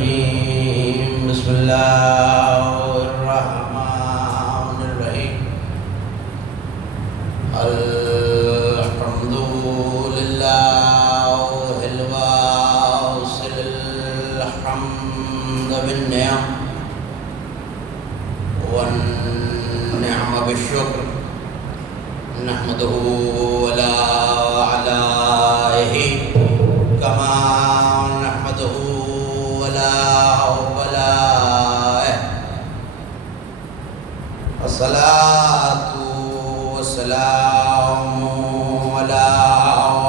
الرجيم بسم الله الرحمن الرحيم الحمد لله الواصل الحمد بالنعم والنعم بالشكر نحمده ولا علائه كما نحمده ولا بلائه الصلاة والسلام على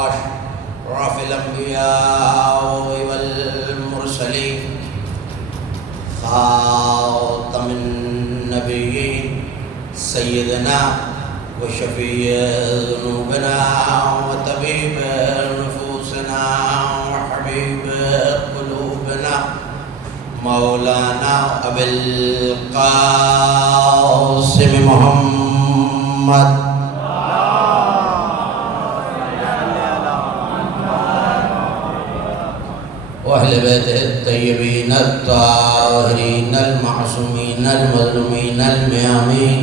أشرف الأنبياء والمرسلين خاتم النبيين سيدنا وشفيع ذنوبنا وطبيب نفوسنا وحبيب قلوبنا مولانا أبي القاسم محمد وأهل بيته الطيبين الطاهرين المعصومين المظلومين الميامين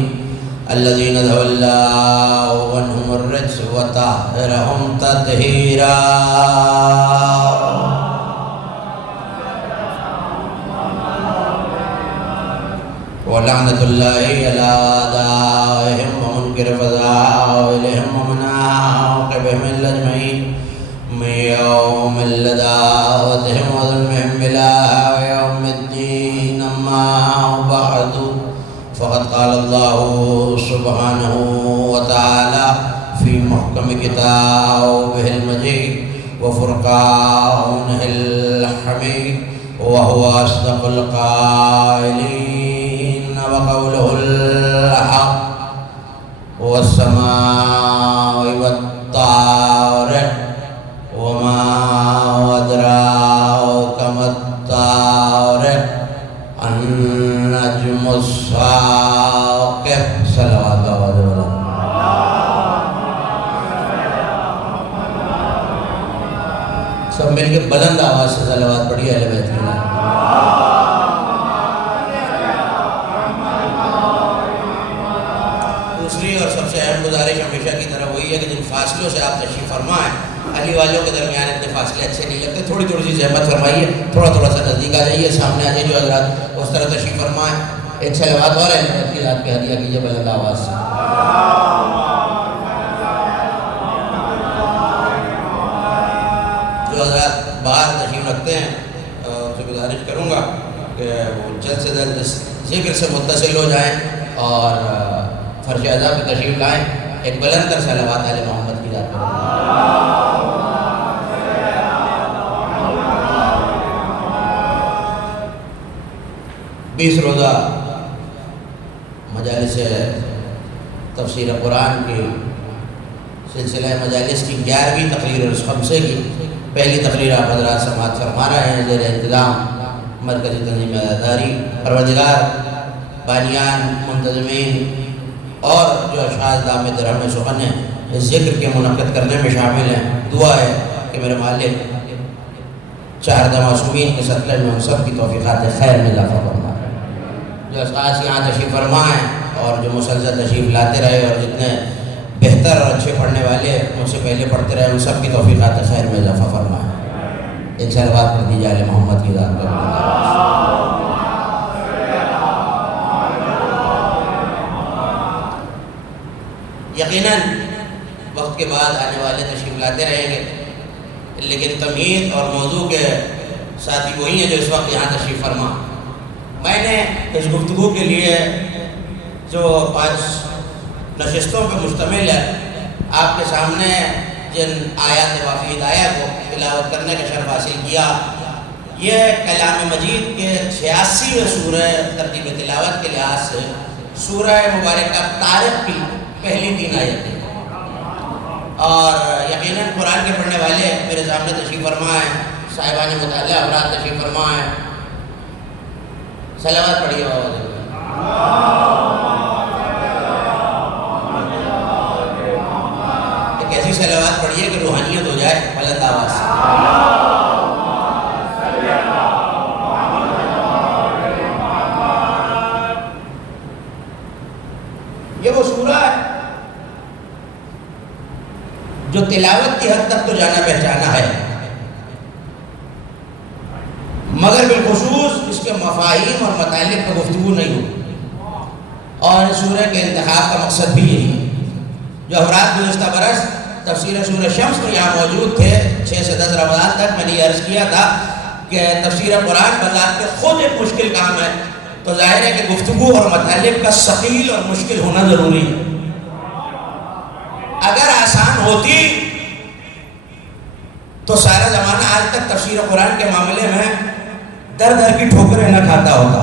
الذين ذهب الله عنهم الرجس وطهرهم تطهيرا ولعنة الله على أعدائهم ومنكر فضائلهم ومن عاقبهم الأجمعين من يوم لداوتهم وظلمهم بلا يوم الدين أما بعد فقد قال الله سبحانه وتعالى في محكم كتابه المجيد وفرقانه الحميد وهو أصدق القائلين وقوله الحق والسماء والطارق وما أدراك ما الطارق النجم الثاقب صلوات اللہ سب مل کے بلند آواز سے صلوات پڑھیے اہل بیت کے لیے دوسری اور سب سے اہم گزارش ہمیشہ کی طرح وہی ہے کہ جن فاصلوں سے آپ تشریف فرمائیں علی والوں کے درمیان اتنے فاصلے اچھے نہیں لگتے تھوڑی تھوڑی سی زحمت فرمائیے تھوڑا تھوڑا سا نزدیک آ جائیے سامنے آ جائیے جو حضرات اس طرح تشریف فرمائیں ایک صلوات اور ہے کی ذات پہ ہدیہ کیجیے بلند آواز سے جو حضرات باہر تشریف رکھتے ہیں ان سے گزارش کروں گا کہ وہ جلد سے جلد ذکر سے متصل ہو جائیں اور فرش اعظم پہ تشریف لائیں ایک بلند تر صلوات آل محمد کی ذات پہ 20 روزہ مجالس تفسیر قرآن کی سلسلہ مجالس کی 11ویں تقریر اور اس خمسے کی پہلی تقریر آپ حضرات سماعت فرما رہے ہیں زیر انتظام مرکزی تنظیم اداری پروردگار بانیان منتظمین اور جو اشخاص دام درہم سخن ہیں اس ذکر کے منعقد کرنے میں شامل ہیں دعا ہے کہ میرے مالک 4 معصومین کے صدقے میں ہم سب کی توفیقات خیر میں اضافہ فرمائے جو اشخاص یہاں تشریف فرمائیں اور جو مسلسل تشریف لاتے رہے اور جتنے بہتر اور اچھے پڑھنے والے ان سے پہلے پڑھتے رہے ان سب کی توفیقات خیر میں اضافہ فرمائے ایک صلوات پڑھ دیجیے آل محمد کی ذات پر یقیناً وقت کے بعد آنے والے تشریف لاتے رہیں گے لیکن تمہید اور موضوع کے ساتھی وہی ہیں جو اس وقت یہاں تشریف فرما میں نے اس گفتگو کے لیے جو 5 نشستوں پہ مشتمل ہے آپ کے سامنے جن آیات وافید آیات کو تلاوت کرنے کا شرف حاصل کیا یہ کلام مجید کے 86ویں سورہ ترتیب تلاوت کے لحاظ سے سورہ مبارکہ طارق کی پہلی 3 آیتیں اور یقیناً قرآن کے پڑھنے والے میرے سامنے تشریف فرمائیں صاحبان مطالعہ افراد تشریف فرمائیں صلوات پڑھیے بابا ایک ایسی صلوات پڑھیے کہ روحانیت ہو جائے بلند آواز سے تلاوت کی حد تک تو جانا پہچانا ہے، مگر بالخصوص اس کے مفاہیم اور مطالب پر گفتگو نہیں ہو۔ اور سورہ کے انتخاب کا مقصد بھی یہی ہے۔ جو افراد گزشتہ برس تفسیر سورہ شمس میں یہاں موجود تھے 6 سے 10 رمضان تک، میں نے یہ عرض کیا تھا کہ تفسیر قرآن بذات خود ایک مشکل کام ہے، تو ظاہر ہے کہ گفتگو اور مطالب کا ثقیل اور مشکل ہونا ضروری ہے۔ اگر آسان ہوتی تو سارا زمانہ آج تک تفسیر قرآن کے معاملے میں در در کی ٹھوکریں نہ کھاتا ہوتا۔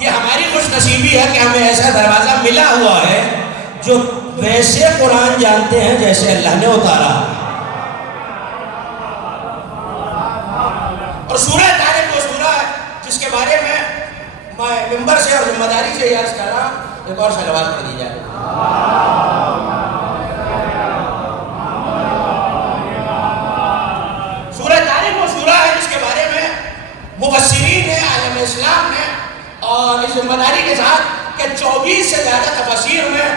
یہ ہماری خوش نصیبی ہے کہ ہمیں ایسا دروازہ ملا ہوا ہے جو ویسے قرآن جانتے ہیں جیسے اللہ نے اتارا۔ اور سورہ طارق وہ سورہ ہے جس کے بارے میں ممبر سے اور ذمہ داری سے یہ عرض کر رہا ہوں، ایک اور صلوات پڑھ دی جائے۔ سورہ طارق وہ سورہ ہے جس کے بارے میں مفسرین نے، عالم اسلام نے، اور اس ذمہ داری کے ساتھ کہ 24 سے زیادہ تفاسیر میں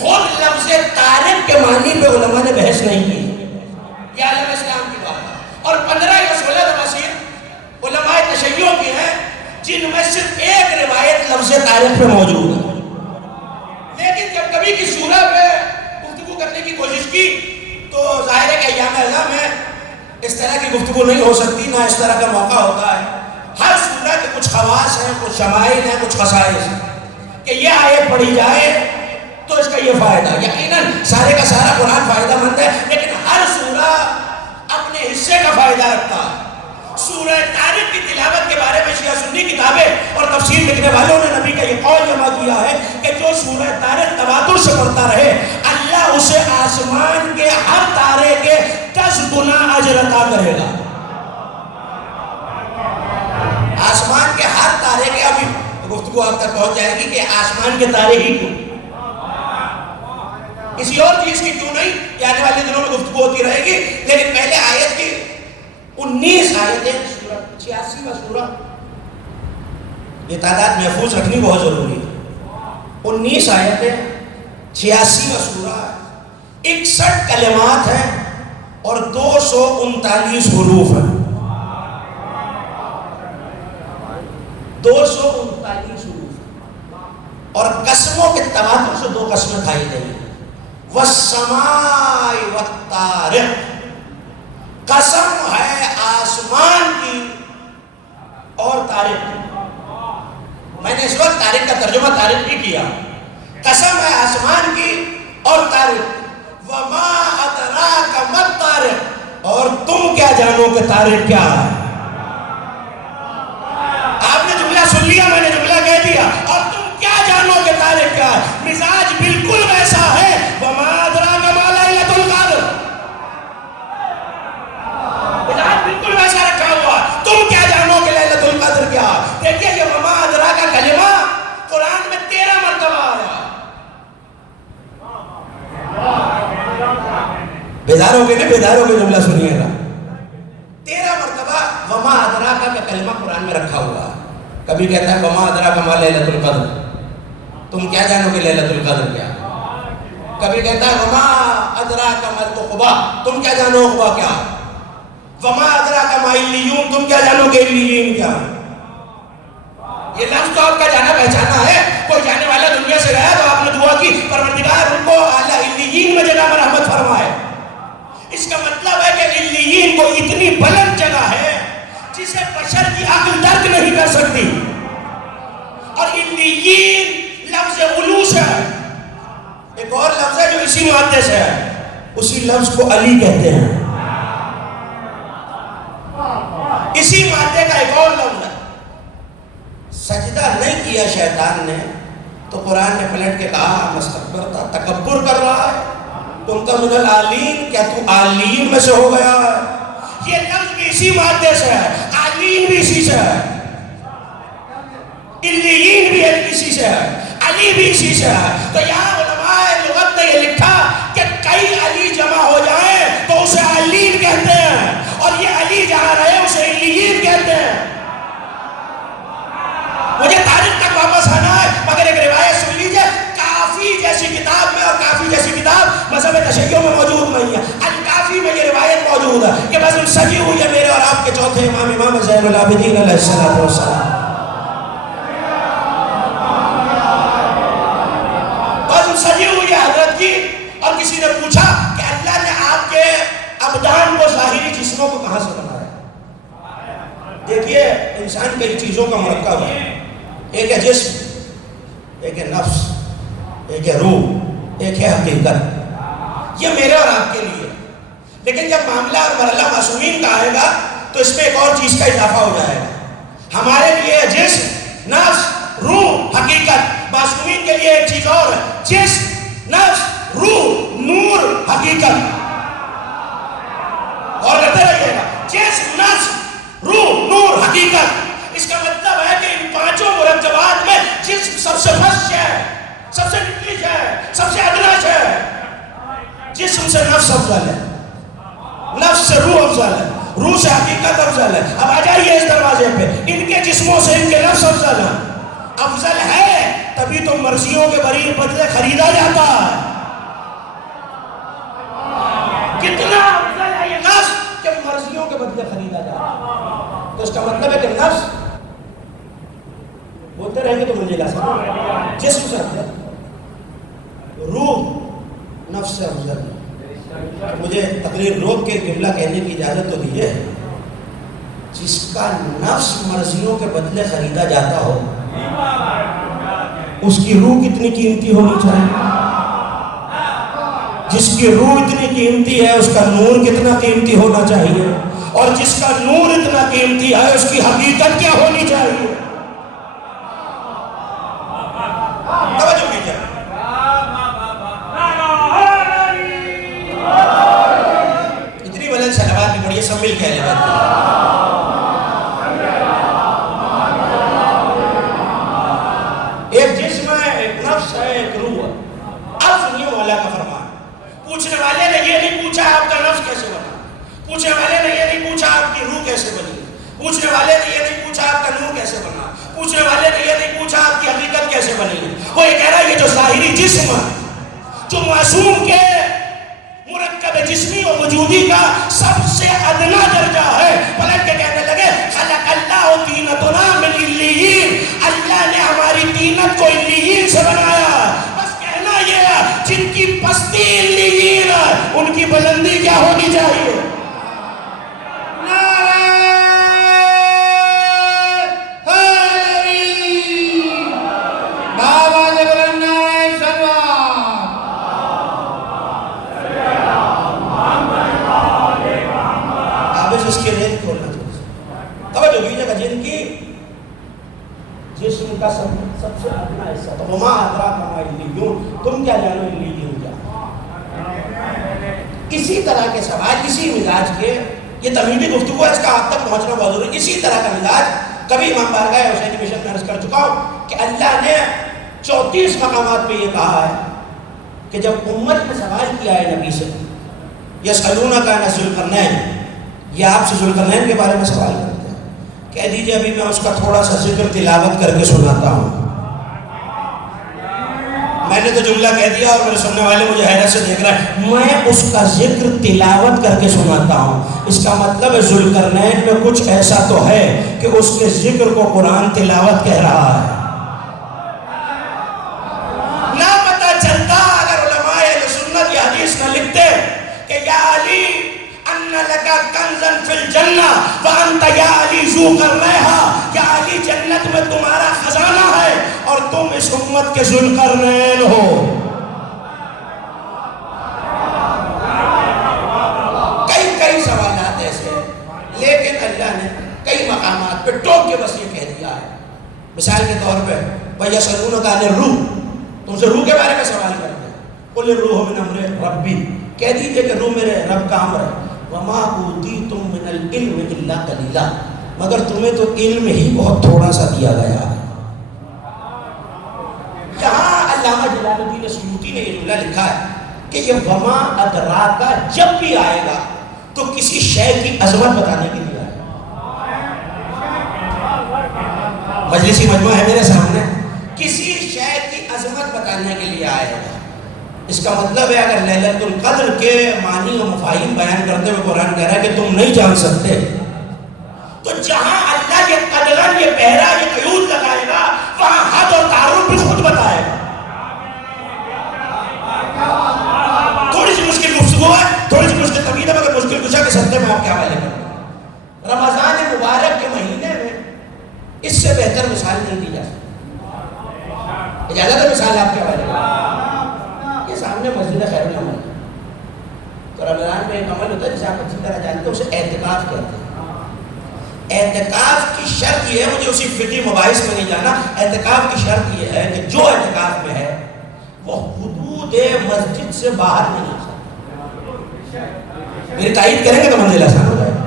خود لفظ طارق کے معنی پہ علماء نے بحث نہیں کی، یہ عالم اسلام کی بات ہے۔ اور 15 یا 16 تفاسیر علماء تشیع کی ہیں جن میں صرف ایک روایت لفظ طارق پہ موجود ہے۔ لیکن جب کبھی کی سورہ پہ گفتگو کرنے کی کوشش کی تو ظاہر ہے کہ ایام اعظم میں اس طرح کی گفتگو نہیں ہو سکتی، نہ اس طرح کا موقع ہوتا ہے۔ ہر سورہ کے کچھ خواص ہیں، کچھ شمائل ہیں، کچھ خصائص ہیں کہ یہ آیت پڑھی جائے تو اس کا یہ فائدہ، یقیناً سارے کا سارا قرآن فائدہ مند ہے، لیکن ہر سورہ اپنے حصے کا فائدہ رکھتا ہے۔ سورہ طارق کی تلاوت کے بارے میں شیعہ سنی کتابیں اور تفسیر لکھنے والوں نے نبی کا یہ قول جمع کیا ہے کہ جو سورہ طارق تواتر سے پڑھتا رہے اللہ اسے آسمان کے ہر تارے کے 10 گنا اجر عطا کرے گا۔ آسمان کے ہر تارے کے، ابھی گفتگو آپ تک پہنچ جائے گی کہ آسمان کے تارے ہی کیوں، کسی اور چیز کی کیوں نہیں، یہ آنے والے دنوں میں گفتگو ہوتی رہے گی۔ لیکن پہلے آیت کی 19 آیتیں، 86واں سورہ، یہ تعداد محفوظ رکھنی بہت ضروری ہے۔ 19 آیتیں، 86واں سورہ، 61 کلمات ہیں اور 239 حروف ہیں۔ 239 حروف، اور قسموں کے تواتر سے 2 قسمیں کھائی گئی ہیں۔ والسماء والطارق، قسم ہے آسمان کی اور طارق کی۔ میں نے اس وقت طارق کا ترجمہ طارق بھی کیا، قسم ہے آسمان کی اور طارق۔ وما ادراک ما الطارق، اور تم کیا جانو کہ طارق کیا ہے۔ آپ نے جملہ سن لیا، میں نے جملہ کہہ دیا، اور تم کیا جانو کہ طارق کیا ہے۔ مزاج بالکل ویسا ہے، وما ادراک ما لیلۃ القدر، مزاج بالکل ویسا رکھا ہوا، تم کیا جانو کہ لیلۃ القدر کیا ہے۔ دیکھیے یہ وما ادراک کا کلمہ قرآن میں 13 مرتبہ آیا۔ بیدار ہو گئے نا، بیدار ہو گئے، جملہ سنیے گا۔ 13 مرتبہ وما ادراک کا کلمہ قرآن میں رکھا ہوا ہے۔ کبھی کہتا ہے وما ادراک ما لیلۃ القدر، تم کیا جانو کہ لیلۃ القدر کیا۔ کبھی کہتا ہے وما ادراک ما العقبہ، تم کیا جانو عقبہ کیا۔ وما ادراک ما علیون، تم کیا جانو کہ علیین کیا۔ یہ لفظ تو آپ کا جانا پہچانا ہے۔ کوئی جانے والا دنیا سے گیا تو آپ نے دعا کی پروردگار ان کو اعلیٰ علیین میں جگہ مرحمت فرمائے۔ اس کا مطلب ہے کہ علیین کو اتنی بلند جگہ ہے جسے بشر کی عقل درک نہیں کر سکتی۔ اور علیین لفظ علو سے ہے، ایک اور لفظ ہے جو اسی مادے سے ہے، اسی لفظ کو علی کہتے ہیں، اسی مادے کا ایک اور لفظ ہے۔ سجدہ نہیں کیا شیطان نے تو قرآن نے پلٹ کے کہا مستکبرتا، تکبر کر رہا ہے، تم کا من العالین، کیا تو عالین میں سے ہو گیا ہے۔ یہ لفظ بھی اسی مادے سے ہے، عالین بھی اسی سے ہے، علیین بھی اسی سے ہے، علی بھی اسی سے ہے۔ تو یہاں علماء لغت نے یہ لکھا کہ کئی علی جمع ہو جائیں تو اسے عالین کہتے ہیں، اور یہ علی جہاں رہے اسے علیین کہتے ہیں۔ مجھے تاریخ تک واپس آنا ہے، مگر ایک روایت سن لیجئے، کافی جیسی کتاب میں، اور کافی جیسی کتاب مذہب تشیع میں موجود نہیں العابدین علیہ السلام. بس سجی ہوئی حضرت کی. اور کسی نے پوچھا کہ اللہ نے آپ کے ابدان کو، ظاہری جسموں کو کہاں سے بنایا؟ دیکھیے انسان کئی چیزوں کا مرکب ہے. ایک ہے جسم، ایک ہے نفس، ایک ہے روح، ایک ہے حقیقت. یہ میرے اور آپ کے لیے. لیکن جب معاملہ اور مرحلہ معصومین کا آئے گا تو اس میں ایک اور چیز کا اضافہ ہو جائے گا. ہمارے لیے جسم، نفس، روح، حقیقت. معصومین کے لیے ایک چیز اور ہے، جسم، نفس، روح، نور، حقیقت. اور کہتے رہیے گا جسم، نفس، روح، نور، حقیقت. اس کا مطلب ہے کہ ان پانچوں مرکبات میں جسم سب سے فرش ہے، سب سے نچلی ہے، سب سے ادنا ہے. جسم سے نفس افضل ہے، نفس سے روح افضل ہے، روح سے حقیقت افضل ہے. اب آ جائیے اس دروازے پہ. ان کے جسموں سے ان کے نفس افضل ہے. افضل ہے تبھی تو مرضیوں کے بدلے خریدا جاتا ہے. کتنا افضل ہے یہ نفس کہ مرضیوں کے بدلے خریدا جاتا ہے. تو اس کا مطلب ہے کہ نفس، بولتے رہیں گے تو مجھے لا سکتے، جسم سے افضل، روح نفس سے افضل. مجھے تقریر روک کے جملہ کہنے کی اجازت تو دیجیے. جس کا نفس مرضیوں کے بدلے خریدا جاتا ہو، اس کی روح کتنی قیمتی ہونی چاہیے. جس کی روح اتنی قیمتی ہے اس کا نور کتنا قیمتی ہونا چاہیے. اور جس کا نور اتنا قیمتی ہے اس کی حقیقت کیا ہونی چاہیے. توجہ کیجیے. اتنی بلند صلوات بھی پڑھیے سب مل کے اہل بیت کی. ایک جسم ہے، ایک نفس ہے، ایک روح ہے. اب سنیے مولا کا فرمان. پوچھنے والے نے یہ نہیں پوچھا آپ کا نفس کیسے بنا، پوچھنے والے نے یہ نہیں پوچھا آپ کی روح کیسے بنی، پوچھنے والے نے یہ نہیں پوچھا آپ کا نور کیسے بنا، پوچھنے والے نے یہ نہیں پوچھا آپ کی حقیقت کیسے بنی. وہ یہ کہہ رہا ہے یہ جو ظاہری جسم ہے، جو معصوم کے مرکب جسمی و وجودی کا سب سے ادنا درجہ ہے، پلٹ کے کہنے لگے خلق اللہ طینتنا من علیین. اللہ نے ہماری طینت کو علیین سے بنایا. بس کہنا یہ ہے جن کی پستی علیین ہے ان کی بلندی کیا ہونی چاہیے. جن کی جسم کا سب سے ادنا حصہ تو وما ادراک ما علیون، تم کیا جانو علیون کیا. اسی طرح کے سوال، اسی مزاج کے، یہ تمہیدی گفتگو ہے، اس کا آپ تک پہنچنا بہت ضروری. اسی طرح کا مزاج کبھی امام بارگاہ حسینی مشن میں عرض کر چکا ہوں کہ اللہ نے 34 مقامات پہ یہ کہا ہے کہ جب امت نے سوال کیا ہے نبی سے، یسألونک عن ذوالقرنین، یہ آپ سے ذوالقرنین کے بارے میں سوال کرتے ہیں، کہہ دیجئے ابھی میں اس کا تھوڑا سا ذکر تلاوت کر کے سناتا ہوں. میں نے تو جملہ کہہ دیا اور میرے سننے والے مجھے حیرت سے دیکھ رہے ہیں. میں اس کا ذکر تلاوت کر کے سناتا ہوں. اس کا مطلب ہے ذوالقرنین میں کچھ ایسا تو ہے کہ اس کے ذکر کو قرآن تلاوت کہہ رہا ہے. نہ پتہ چلتا اگر علماء اہل سنت یہ حدیث نہ لکھتے کہ یا علی ان لکا کنزن فی الجنہ وانت یا علی ذو قرنیہا، یا علی جنت میں تمہارا خزانہ ہے اور تم اس امت کے ذوالقرنین ہو. کئی سوالات ایسے، لیکن اللہ نے کئی مقامات پہ ٹوک کے بس یہ کہہ دیا ہے. مثال کے طور پہ وَيَسْأَلُونَكَ عَنِ الرُّوحِ، تم سے روح کے بارے میں سوال کرتے ہیں. قُلِ الرُّوحُ مِنْ أَمْرِ رَبِّي، کہہ دیجئے کہ روح میرے رب کا امر ہے. وَمَا أُوتِيتُم مِّنَ الْعِلْمِ إِلَّا قَلِيلًا، مگر تمہیں تو علم ہی بہت تھوڑا سا دیا گیا ہے. یہاں علامہ جلال الدین سیوطی نے یہ جملہ لکھا ہے کہ یہ وما ادراکا جب بھی آئے گا تو کسی شے کی عظمت بتانے کے لیے آئے گا. مجلسی مجمع ہے میرے سامنے، کسی شے کی عظمت بتانے کے لیے آئے گا. اس کا مطلب ہے اگر لیلۃ القدر کے معنی و مفاہیم بیان کرتے ہوئے قرآن کہہ رہا ہے کہ تم نہیں جان سکتے، تو جہاں اللہ اس سے بہتر مثال نہیں دی جا سکتی. اجازت ہے مثال آپ کے حوالے کا؟ یہ سامنے مسجد خیر العمل، تو رمضان میں ایک عمل ہوتا ہے جسے آپ اچھی طرح جانتے ہیں، اسے اعتکاف کہتے ہیں. اعتکاف کی شرط یہ ہے، مجھے اسی فقہی مباحث میں نہیں جانا، اعتکاف کی شرط یہ ہے کہ جو اعتکاف میں ہے وہ حدود مسجد سے باہر نہیں آ سکتا. میری تائید کریں گے تو منزل آسان ہو جائے گا.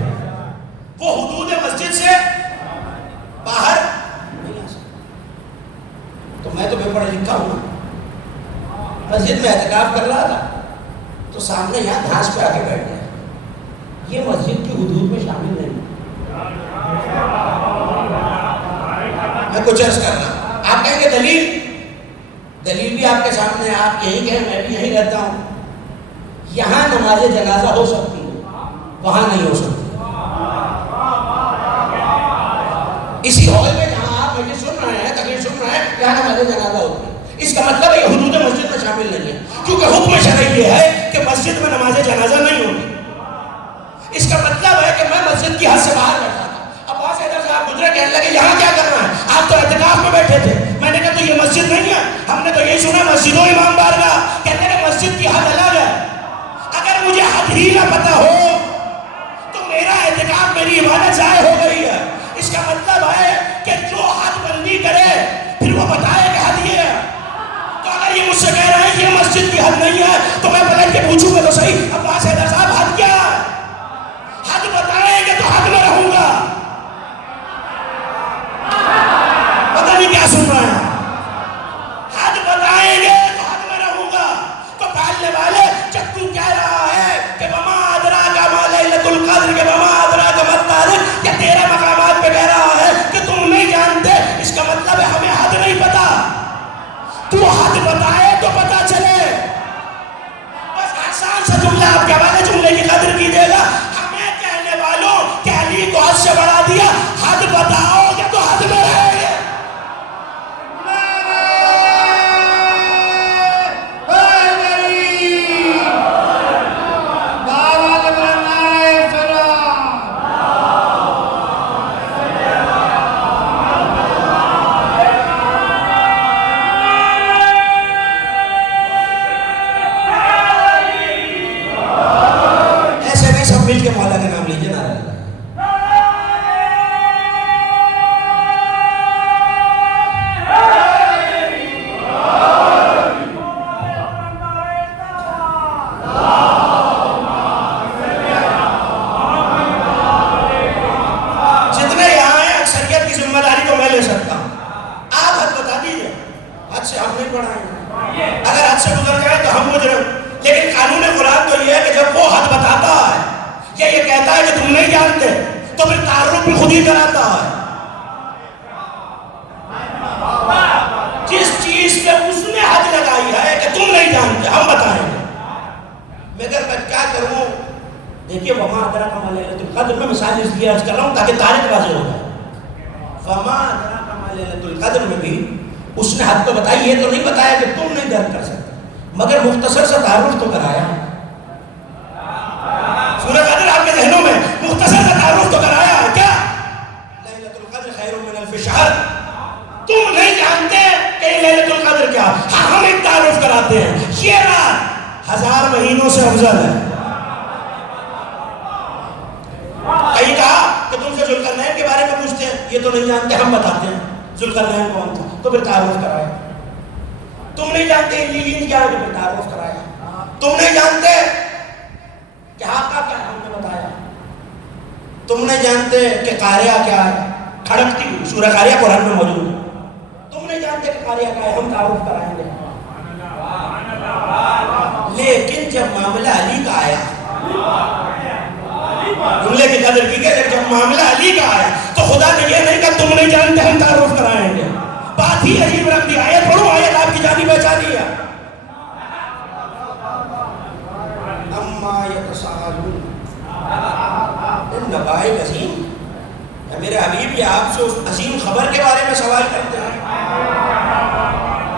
وہ حدود مسجد سے باہر نہیں آ سکتا. تو میں تو بے پڑھا لکھا ہوں نا، مسجد میں اعتکاف کر رہا تھا تو سامنے یہاں گھاس پہ آ کے بیٹھ گیا. یہ مسجد کی حدود میں شامل نہیں. میں کچھ عرض کر رہا ہوں، آپ کہیں گے دلیل بھی آپ کے سامنے ہے، آپ یہی کہیں میں بھی یہی رہتا ہوں. یہاں نماز جنازہ ہو سکتی ہے، وہاں نہیں ہو سکتی. اسی ہال میں جہاں آپ مجھے سن رہے ہیں، تقریر سن رہے ہیں، یہاں نماز جنازہ ہوتی ہے. اس کا مطلب ہے یہ حدود مسجد میں شامل نہیں ہے، کیونکہ حکم شرعی یہ ہے کہ مسجد میں نماز جنازہ نہیں ہوتی. اس کا مطلب ہے کہ میں مسجد کی حد سے باہر بیٹھا تھا. عباس حیدر صاحب گزرے، کہنے لگے یہاں کیا کرنا ہے؟ آپ تو اعتکاف میں بیٹھے تھے. میں نے کہا تو یہ مسجد نہیں ہے، ہم نے تو یہی سنا مسجد و امام بارگاہ. کہتے ہیں مسجد کی حد الگ ہے. اگر مجھے حد ہی نہ پتہ ہو تو میرا اعتکاف، میری عبادت ضائع ہو گئی ہے. اس کا مطلب ہے کہ جو حد بندی کرے پھر وہ بتائے کہ حد یہ ہے. تو اگر یہ مجھ سے کہہ رہے ہیں یہ مسجد کی حد نہیں ہے تو میں پلٹ کے پوچھوں گا تو صحیح، عباس حیدر صاحب حد کیا ہے؟ حد بتائیں گے تو حد میں رہوں گا. پتہ نہیں کیا سن رہے ہیں. حد بتائیں گے تو حد میں رہوں گا. تو پہلے والے جب تو کہہ رہا ہے کہ وما ادراک ما لیلۃ القدر، کہ وما ادراک ما الطارق، یا 13 مقامات پہ کہہ رہا ہے کہ تم نہیں جانتے، اس کا مطلب ہے ہمیں حد نہیں پتا. تو حد بتائے تو پتا چلے. بس آسان سا جملہ آپ کے حوالے، جملے کی قدر کیجیے گا. ہمیں کہنے والوں کہ علی کو حد سے بڑھا دیا، حد بتاؤ گے تو حد میں رہیں گے. مل کے مولا کے نام لیجیے. نعرہ جتنے یہاں ہیں اکثریت کی ذمہ داری تو میں لے سکتا ہوں. آپ حد بتا دیجیے. حد سے ہم نہیں بڑھائیں. اگر حد سے گزر جائے تو ہم مجرم. لیکن قانون قرآن تو یہ ہے کہ جب وہ حد بتاتا ہے یا یہ کہتا ہے کہ تم نہیں جانتے تو پھر تعارف بھی خود ہی کراتا ہے. جس چیز پہ اس نے حد لگائی ہے کہ تم نہیں جانتے، ہم بتائیں گے. مگر میں کیا کروں؟ دیکھیے وما ادراک ما لیلۃ القدر میں مثال اس لیے عرض کر رہا ہوں تاکہ تاریخ واضح ہو جائے. وما ادراک ما لیلۃ القدر میں بھی اس نے حد تو بتائی، یہ تو نہیں بتایا کہ تم نہیں درک کر سکتے، مگر مختصر سا تعارف تو کرایا. سورہ قدر آپ کے ذہنوں میں مختصر سا تعارف تو کرایا ہے. کیا؟ لیلۃ القدر خیر من الف شہر. تم نہیں جانتے کہ لیلۃ القدر کیا، ہم ایک تعارف کراتے ہیں. یہ رات 1000 مہینوں سے افضل ہے. کہیں کہا کہ تم سے ذوالقرنین کے بارے میں پوچھتے ہیں، یہ تو نہیں جانتے، ہم بتاتے ہیں ذوالقرنین کون تھا. تو پھر تعارف کرایا. تم نہیں جانتے انجیل کیا ہے، تو پھر تعارف کرایا. تم نہیں جانتے کہ حاقہ کیا ہے، ہم نے بتایا. تم نہیں جانتے کہ قاریہ کیا ہے، کھڑکتی ہوئی. سورہ قاریہ قرآن میں موجود ہے. تم نہیں جانتے کہ قاریہ کیا ہے، ہم تعارف کرائیں گے. لیکن جب معاملہ علی کا آیا، جملے کی قدر کی کہ جب معاملہ علی کا آیا تو خدا نے یہ نہیں کہا تم نہیں جانتے ہم تعارف کرائیں گے. بات ہی عجیب رکھ دی. آیت پڑھو، آیت آپ کی جانی پہچانی ہے. اما یتساءلون ان نبائل عظیم. میرے حبیب یہ آپ سے اس عظیم خبر کے بارے میں سوال کرتے ہیں.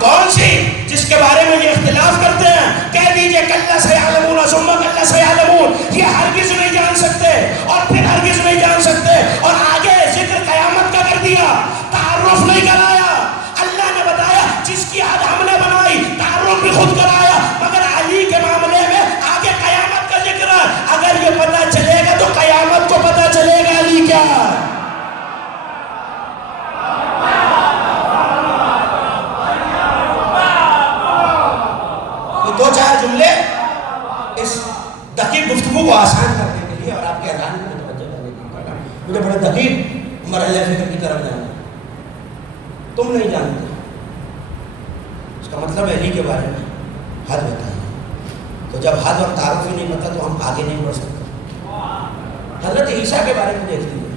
کون سی؟ جس کے بارے میں یہ اختلاف کرتے ہیں. کہہ دیجئے کلا سیعلمون ثم کلا سیعلمون. یہ ہرگز نہیں جان سکتے اور پھر ہرگز نہیں جان سکتے. اور آگے ذکر قیامت کا کر دیا تعارف نہیں کرایا. اللہ نے بتایا جس کی حد ہم نے بنائی تعارف بھی خود کرایا. مگر علی کے معاملے میں آگے قیامت کا ذکر ہے. اگر یہ پتہ چلے گا تو قیامت کو پتہ چلے گا علی کیا ہے. دو چار جملے اس دقیق گفتگو کو آسان کرنے کے لیے اور آپ کے اذان کو متوجہ کرنے کے لیے مجھے بڑے دقیق مرحلہ فکر کی طرف جانا. تم نہیں جانتے اس کا مطلب علی کے بارے میں حد بتائیے. تو جب حد اور تعارف ہی نہیں پتا تو ہم آگے نہیں بڑھ سکتے. حضرت عیسیٰ کے بارے میں دیکھ لیجیے.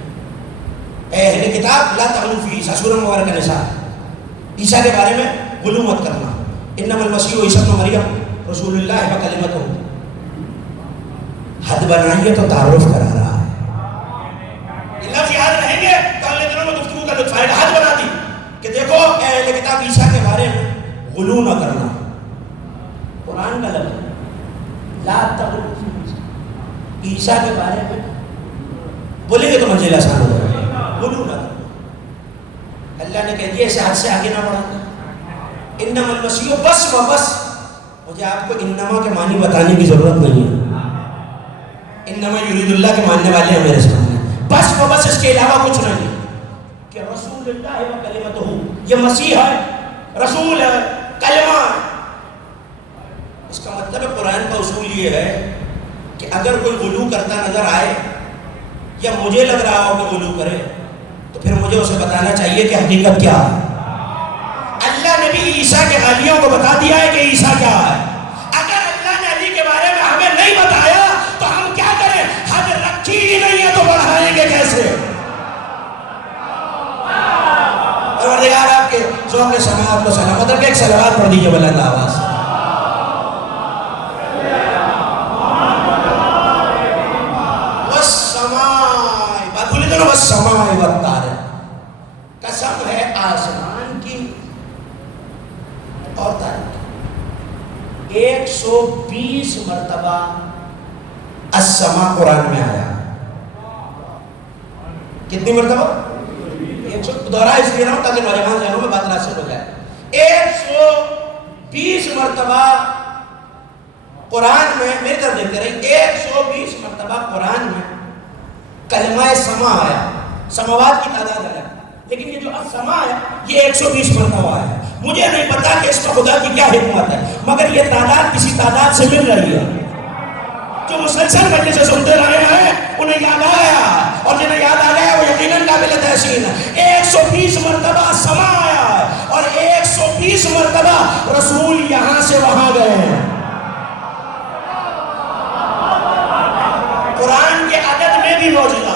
اے اہل کتاب لا تغلوا فی عیسیٰ سورہ مبارکہ نساء. عیسیٰ کے بارے میں غلو مت کرنا. انما المسیح عیسی ابن مریم رسول اللہ و کلمتہ. حد بنائیے تو تعارف کرا رہا ہے. یہ لفظ یاد رہیں گے تو اگلے دنوں میں گفتگو کا لطف آئے گا. حد بنا دی کہ دیکھو اہل کتاب عیسیٰ کے بارے میں غلو نہ کرنا. قرآن کا لفظ لا تغلوا. عیسیٰ کے بارے میں بولیں گے تو منزل آسان ہو جائے گا. غلو نہ کرنا. اللہ نے کہہ دیا اسے حد سے آگے نہ بڑھانا. انما المسیح بس و بس. مجھے آپ کو انما کے معنی بتانے کی ضرورت نہیں ہے. انما یرید اللہ کے ماننے والے ہیں میرے سامنے. بس و بس اس کے علاوہ کچھ نہیں. کہ رسول اللہ و کلمتہ. یہ مسیح ہے, رسول ہے, کلمہ ہے. اس کا مطلب قرآن کا اصول یہ ہے کہ اگر کوئی غلو کرتا نظر آئے یا مجھے لگ رہا ہو کہ غلو کرے تو پھر مجھے اسے بتانا چاہیے کہ حقیقت کیا ہے. اللہ نے بھی عیسیٰ کے غالیوں کو بتا دیا ہے کہ عیسیٰ کیا ہے. اگر اللہ نے علی کے بارے میں ہمیں نہیں بتایا تو ہم کیا کریں؟ حد رکھی ہی نہیں ہے تو بڑھائیں گے کیسے؟ پروردگار آپ کے ذوق سماعت کو سلامت رکھے. ایک صلوات پڑھ دیجیے بلند آواز. والسماء, بات بولی تو نا, والسماء والطارق. قسم ہے آسمان کی اور تاریخ. 120 مرتبہ السماء قرآن میں آیا. کتنی مرتبہ؟ 100. دوہرا اس لیے رہا ہوں تاکہ نوجوان ذہنوں میں بات راسل ہو جائے. 120 مرتبہ قرآن میں, میری طرف دیکھتے رہی, 120 مرتبہ قرآن میں کلمہ سما آیا. سماوات کی تعداد ہے لیکن یہ جو السماء ہے یہ 120 مرتبہ ہے. مجھے نہیں پتا کہ اس کا خدا کی کیا حکمت ہے مگر یہ تعداد کسی تعداد سے مل رہی ہے. جو مسلسل مجلس سے سنتے رہے ہیں انہیں یاد آیا, اور جنہیں یاد آ گیا وہ یقیناً قابل تحسین ہے. 120 مرتبہ السماء آیا ہے اور 120 مرتبہ رسول یہاں سے وہاں گئے ہیں. قرآن کے عدد میں بھی موجودہ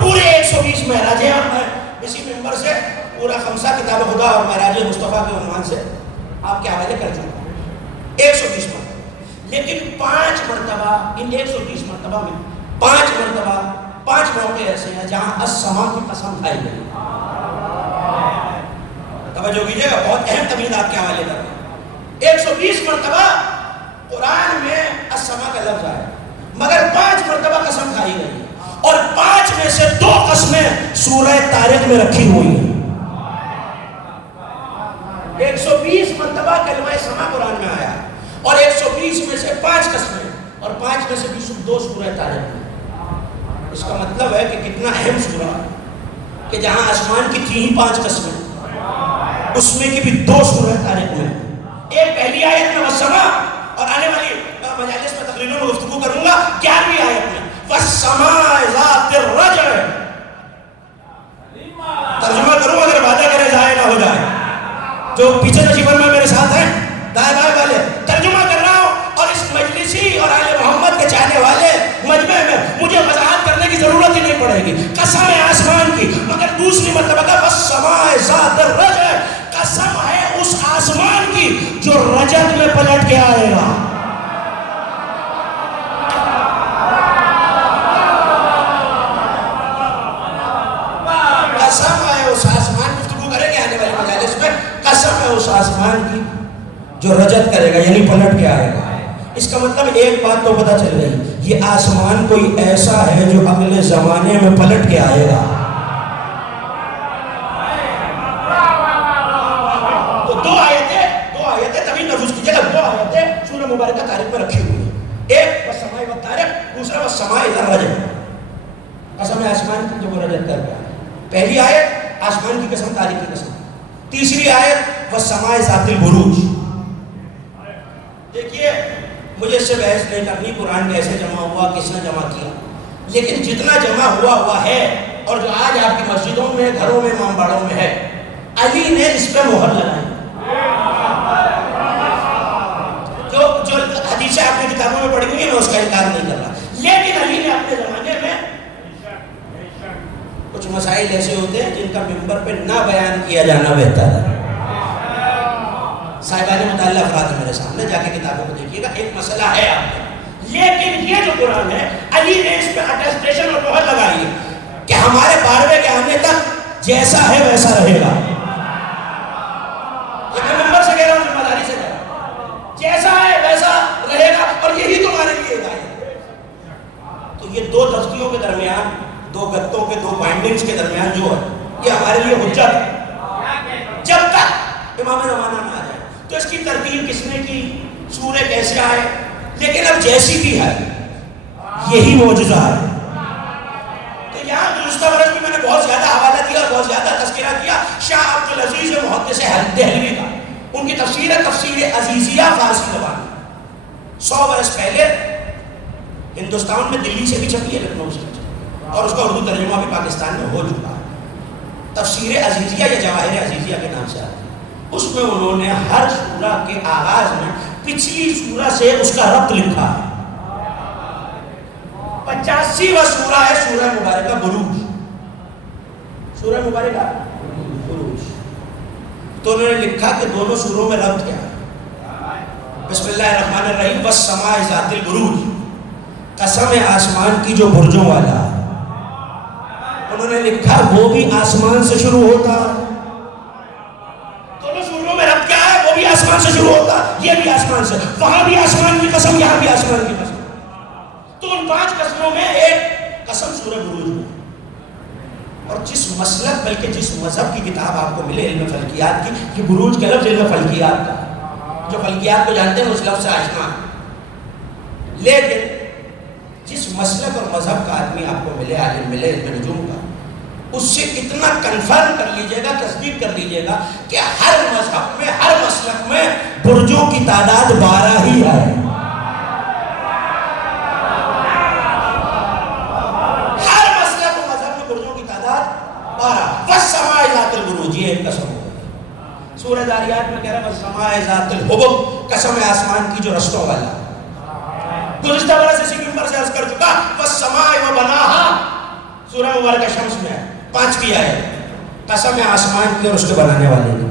پورے 120 معراجیں. اور میں اسی ممبر سے پورا خمسہ کتاب خدا اور معراج مصطفیٰ کے عنوان سے آپ کے حوالے کر چکا ہوں. 120 مرتبہ. لیکن 5 مرتبہ ان 120 مرتبہ میں 5 مرتبہ 5 موقع ایسے ہیں جہاں السماء کی قسم کھائی گئی. توجہ کیجیے گا, بہت اہم تمہید آپ کے حوالے کر رہے ہیں. 120 مرتبہ قرآن میں السماء کا لفظ آیا مگر 5 مرتبہ قسم کھائی گئی اور 5 میں سے 2 قسمیں سورہ طارق میں رکھی ہوئی ہیں. 120 مرتبہ کلمہ سما قرآن میں آیا اور 120 میں سے 5 قسمیں اور 5 میں سے بھی 2 سورہ طارق میں. اس کا مطلب ہے کہ کتنا اہم سورہ کہ جہاں آسمان کی تھی ہی 5 قسمیں اس میں کی بھی 2 سورہ طارق میں. ایک پہلی آیت میں والسماء اور آنے والی مجالس میں تقریروں میں گفتگو کروں گا 11ویں آیت میں والسماء ذات الرجع. ترجمہ کروں اگر وعدہ کرے ضائع نہ ہو جائے. جو پیچھے نشیبر میں میرے ساتھ ہیں دائیں بائیں والے, ترجمہ کر رہا ہوں اور اس مجلسی اور آل محمد کے چاہنے والے مجمع میں مجھے وضاحت کرنے کی ضرورت ہی نہیں پڑے گی. قسم ہے آسمان کی مگر دوسری مرتبہ کا والسماء ذات الرجع. قسم ہے اس آسمان کی جو رجت میں پلٹ کے آئے گا. قسم ہے اس آسمان, گفتگو کریں گے آنے والی مجالس میں, قسم ہے اس آسمان کی جو رجت کرے گا یعنی پلٹ کے آئے گا. اس کا مطلب ایک بات تو پتہ چل گئی, یہ آسمان کوئی ایسا ہے جو اگلے زمانے میں پلٹ کے آئے گا. اذا رجت، قسم آسمان کی جو وہ رجت کر گیا. پہلی آیت آسمان کی قسم، تاریخ کی قسم. تیسری آیت والسماء ذات البروج. دیکھیے مجھے اس سے بحث نہیں کرنی قرآن کیسے جمع ہوا، کس نے جمع کیا، لیکن جتنا جمع ہوا ہے اور جو آج آپ کی مسجدوں میں، گھروں میں، امام باڑوں میں ہے، علی نے اس پہ مہر لگائی. جو حدیثیں آپ نے کتابوں میں پڑھی ہوئی ہیں میں اس کا انکار نہیں کر رہا، لیکن علی نے اپنے زمانے میں کچھ مسائل ایسے ہوتے ہیں جن کا ممبر پہ نہ بیان کیا جانا بہتر ہے. صاحبان مطالعہ افراد میرے سامنے جا کے کتابوں کو دیکھیے گا، ایک مسئلہ ہے آپ نے، لیکن یہ جو قرآن ہے علی نے اس پہ اٹیسٹیشن اور مہر لگائی ہے کہ ہمارے 12ویں کے آنے تک جیسا ہے ویسا رہے گا. یہ میں ممبر سے کہہ رہا ہوں، ذمہ داری سے کہہ رہا ہوں، جیسا ہے ویسا رہے گا اور یہی تمہارے لیے ہدایت ہے. تو یہ دو تختیوں کے درمیان، دو گتوں کے دو بائنڈنگز کے درمیان جو ہے یہ ہمارے لیے حجت ہے جب تک امام زمانہ نہ آ جائے. تو اس کی ترتیب کس نے کی، سورہ کیسے آئے، لیکن اب جیسی بھی ہے یہی معجزہ ہے. تو یہاں گزشتہ برس میں نے بہت زیادہ حوالہ دیا اور بہت زیادہ تذکرہ کیا شاہ عبدالعزیز محدث دہلوی کا. ان کی تفسیر ہے تفسیر عزیزیہ فارسی زبان. 100 برس پہلے ہندوستان میں دلی سے بھی چھپی ہے، لکھنؤ سے چھپی، اور اس کا اردو ترجمہ بھی پاکستان میں ہو چکا ہے. تفسیر عزیزیہ یا جواہر عزیزیہ کے نام سے آتی ہے. اس میں انہوں نے ہر سورہ کے آغاز میں پچھلی سورہ سے اس کا ربط لکھا ہے. 85واں سورہ ہے سورہ مبارکہ بروج. سورہ مبارکہ بروج. تو انہوں نے لکھا کہ دونوں سوروں میں ربط کیا ہے. بسم اللہ الرحمن الرحیم والسماء ذات البروج، قسم آسمان کی جو برجوں والا. انہوں نے لکھا وہ بھی آسمان سے شروع ہوتا، دونوں سوروں میں ربط کیا ہے، وہ بھی آسمان سے شروع ہوتا، یہ بھی آسمان سے، وہاں بھی آسمان کی قسم، یہاں بھی آسمان کی قسم. تو ان 5 قسموں میں ایک قسم سورہ بروج میں. اور جس مسلک بلکہ جس مذہب کی کتاب آپ کو ملے علم فلکیات کی، کہ بروج کا لفظ علم فلکیات کا، جو فلکیات کو جانتے ہیں اس لفظ سے آشنا ہے، لیکن جس مسلک اور مذہب کا آدمی آپ کو ملے، عالم ملے علم نجوم کا، اس سے اتنا کنفرم کر لیجئے گا، تصدیق کر لیجئے گا کہ ہر مذہب میں، ہر مسلک میں برجوں کی تعداد 12 ہی ہے. ہر مسلک و مذہب میں برجوں کی تعداد 12. والسماء ذات البروج، یہ ایک قسم ہو گئی. سورہ ذاریات میں کہہ رہا ہے والسماء ذات الحبک، قسم آسمان کی جو رستوں والا. گزشتہ برس اسی ممبر سے عرض کر چکا والسماء وبناها، سورہ مبارکہ شمس میں ہے 5 آیت، قسم آسمان کی اور اس کے بنانے والے کی.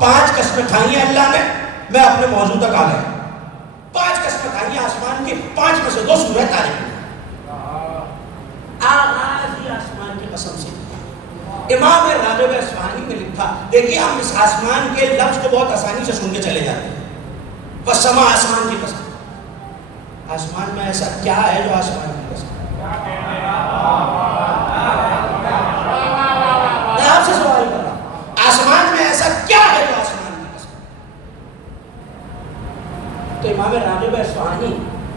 5 قسمیں کھائی ہیں اللہ نے. میں اپنے موضوع تک آ گیا. 5 قسمیں کھائی ہیں آسمان کی، 5 میں سے 2 سورہ طارق میں. آغاز ہی آسمان کی قسم سے. امام راغب اصفہانی نے لکھا، دیکھیے ہم اس آسمان کے لفظ کو بہت آسانی سے سن کے چلے جاتے ہیں. والسماء، آسمان کی قسم. آسمان میں ایسا کیا ہے جو آسمان کی قسم؟ میں آپ سے سوال کر رہا ہوں، آسمان میں ایسا کیا ہے جو آسمان کی قسم؟ تو امام راغب اصفہانی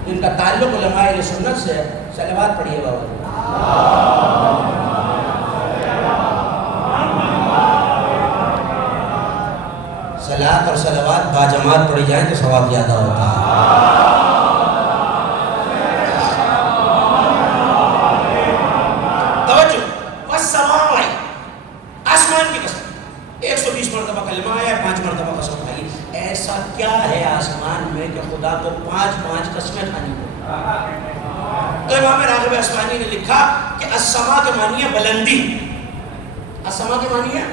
جن کا تعلق علماء اہل سنت سے ہے، صلوات پڑھیے گا. صلاۃ اور صلوات باجماعت پڑھی جائیں تو ثواب زیادہ ہوتا ہے. آسمان کی قسم 120 مرتبہ کلمہ آیا، 5 مرتبہ قسم کھائی. ایسا کیا ہے آسمان میں کہ خدا کو 5 قسمیں کھانی پڑی؟ تو امام راغب اصفہانی نے لکھا کہ السما کے معنی ہے بلندی. السما کے معنی ہے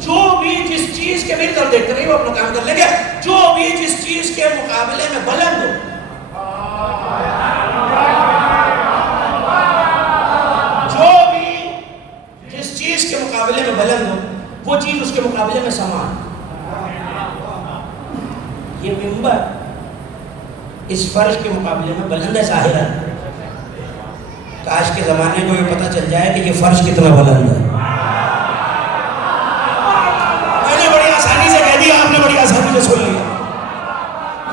جو بھی جس چیز کے بھی طرف دیکھتے نہیں وہ اپنا کام کر لیں گے، جو بھی جس چیز کے مقابلے میں بلند ہو. جو بھی جس چیز کے مقابلے میں بلند ہو وہ چیز اس کے مقابلے میں سمان. یہ منبر اس فرش کے مقابلے میں بلند ہے ظاہر ہے. کاش کے زمانے کو یہ پتہ چل جائے کہ یہ فرش کتنا بلند ہے. میں نے بڑی آسانی سے کہہ دیا، آپ نے بڑی آسانی سے سن لیا.